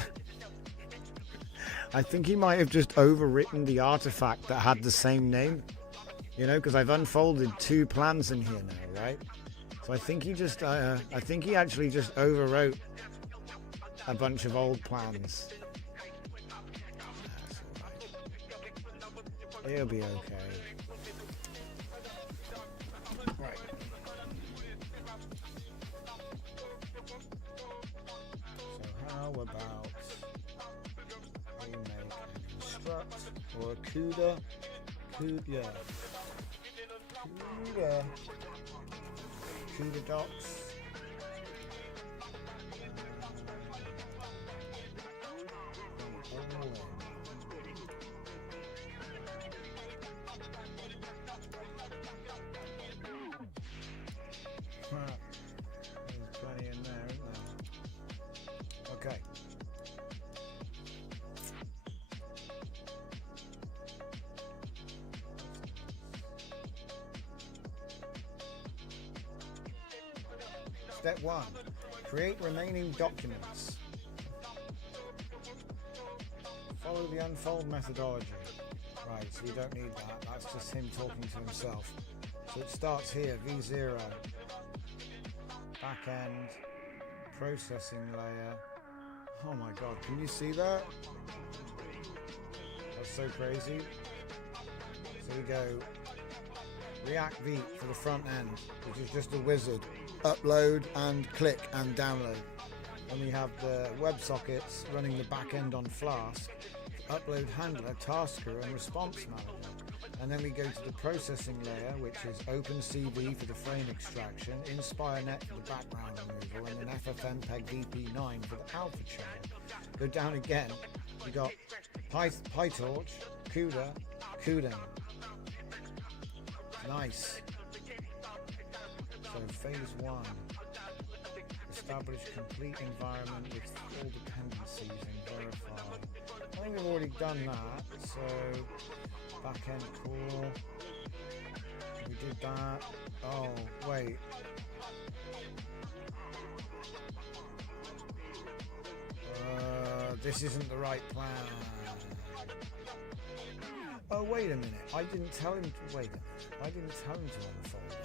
I think he might have just overwritten the artifact that had the same name. You know, because I've unfolded 2 plans in here now, right? So I think he just, I think he actually just overwrote a bunch of old plans. That's alright. He'll be okay. Right. So how about we make an instruct or a CUDA? Yeah. CUDA docs. There's plenty in there, isn't there? Okay. Step 1. Create remaining documents. Follow the unfold methodology. Right, so you don't need that. That's just him talking to himself. So it starts here, V0. Backend. Processing layer. Oh my god, can you see that? That's so crazy. So we go React V for the front end, which is just a wizard. Upload and click and download. And we have the WebSockets running the back end on Flask, upload handler, tasker, and response manager. And then we go to the processing layer, which is OpenCV for the frame extraction, InspireNet for the background removal, and then FFmpeg VP9 for the alpha channel. Go down again. We got PyTorch, CUDA, CUDA. Nice. So phase 1, establish complete environment with all dependencies and verify. I think we've already done that. So backend core, we did that. Oh wait, this isn't the right plan. Oh wait a minute, I didn't tell him to wait. I didn't tell him to unfold it.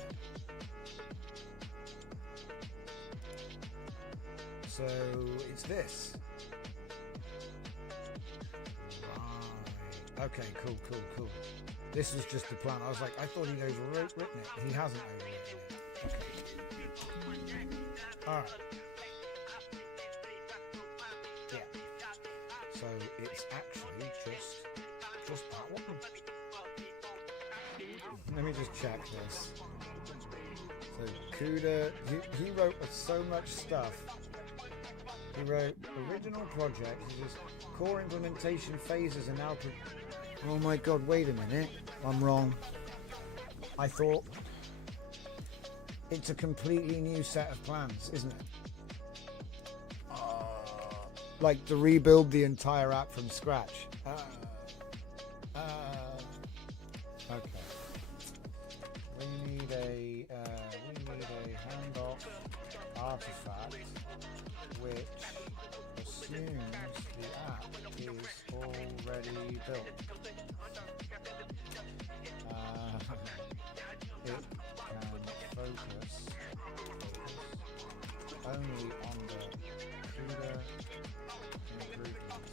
So it's this. Right. Okay, cool. This was just the plan. I was like, I thought he'd overwritten it. He hasn't overwritten it. Okay. Alright. Yeah. So it's actually just that one. Let me just check this. So CUDA, he wrote so much stuff. He wrote original project, he just core implementation phases and now. Oh my god, wait a minute. I'm wrong. I thought it's a completely new set of plans, isn't it? Like to rebuild the entire app from scratch. Okay. We need a handoff artifact which assumes the app is already built. It can focus only on the CUDA improvements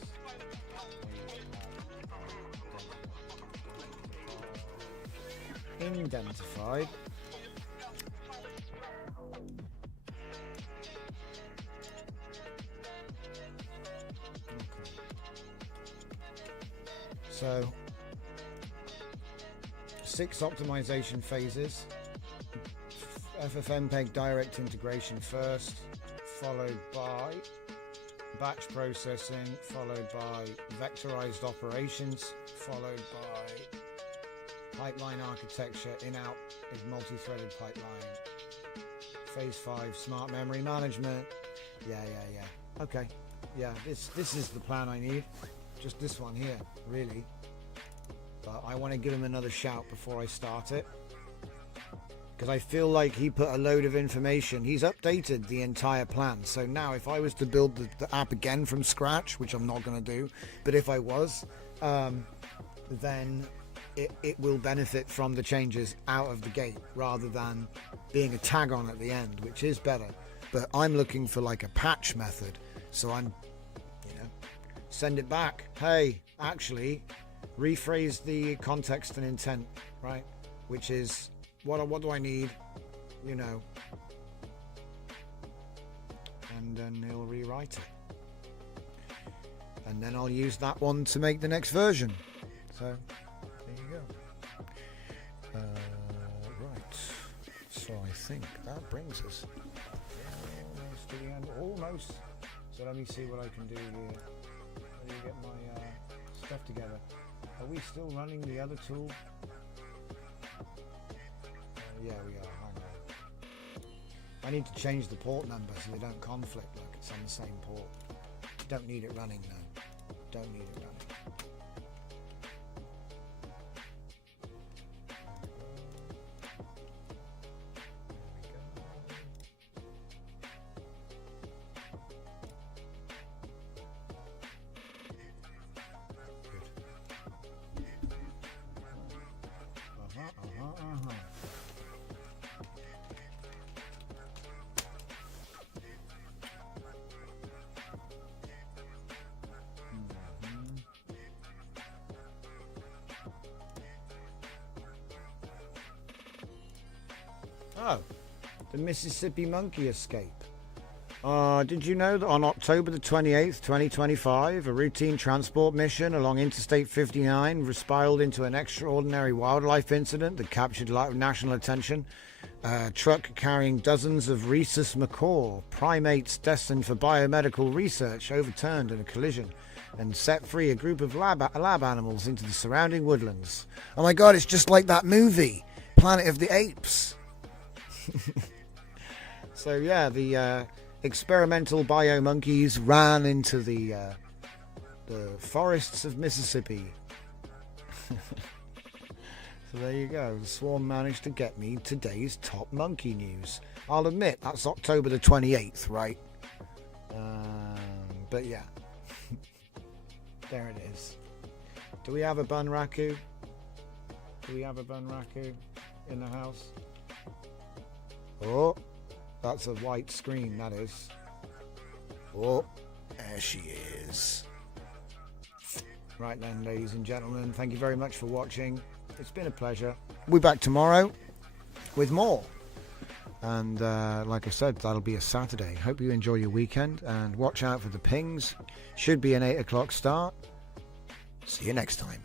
we have identified. So 6 optimization phases. FFmpeg direct integration first, followed by batch processing, followed by vectorized operations, followed by pipeline architecture, in-out is multi-threaded pipeline. Phase 5, smart memory management. Yeah. Okay. Yeah, this is the plan I need. Just this one here, really. But I want to give him another shout before I start it. because I feel like he put a load of information. He's updated the entire plan. So now if I was to build the app again from scratch, which I'm not going to do, but if I was, then it will benefit from the changes out of the gate rather than being a tag on at the end, which is better. But I'm looking for like a patch method. So I'm, send it back. Hey, actually, rephrase the context and intent, right? Which is, what do I need? And then he'll rewrite it. And then I'll use that one to make the next version. So, there you go. Right. So I think that brings us almost to the end. Almost. So let me see what I can do here. Let me get my stuff together. Are we still running the other tool? Yeah, we are. Hang on. I need to change the port number so they don't conflict. Like it's on the same port. Don't need it running though. Don't need it running. Oh, the Mississippi monkey escape. Did you know that on October the 28th, 2025, a routine transport mission along Interstate 59 spiraled into an extraordinary wildlife incident that captured national attention? A truck carrying dozens of rhesus macaw, primates destined for biomedical research, overturned in a collision and set free a group of lab animals into the surrounding woodlands. Oh my god, it's just like that movie, Planet of the Apes. So yeah, the experimental biomonkeys ran into the forests of Mississippi. So there you go. The swarm managed to get me today's top monkey news. I'll admit that's October the 28th, right? But yeah, there it is. Do we have a bun raku? Do we have a bun raku in the house? Oh, that's a white screen, that is. Oh, there she is. Right then, ladies and gentlemen, thank you very much for watching. It's been a pleasure. We'll be back tomorrow with more. And like I said, that'll be a Saturday. Hope you enjoy your weekend and watch out for the pings. Should be an 8 o'clock start. See you next time.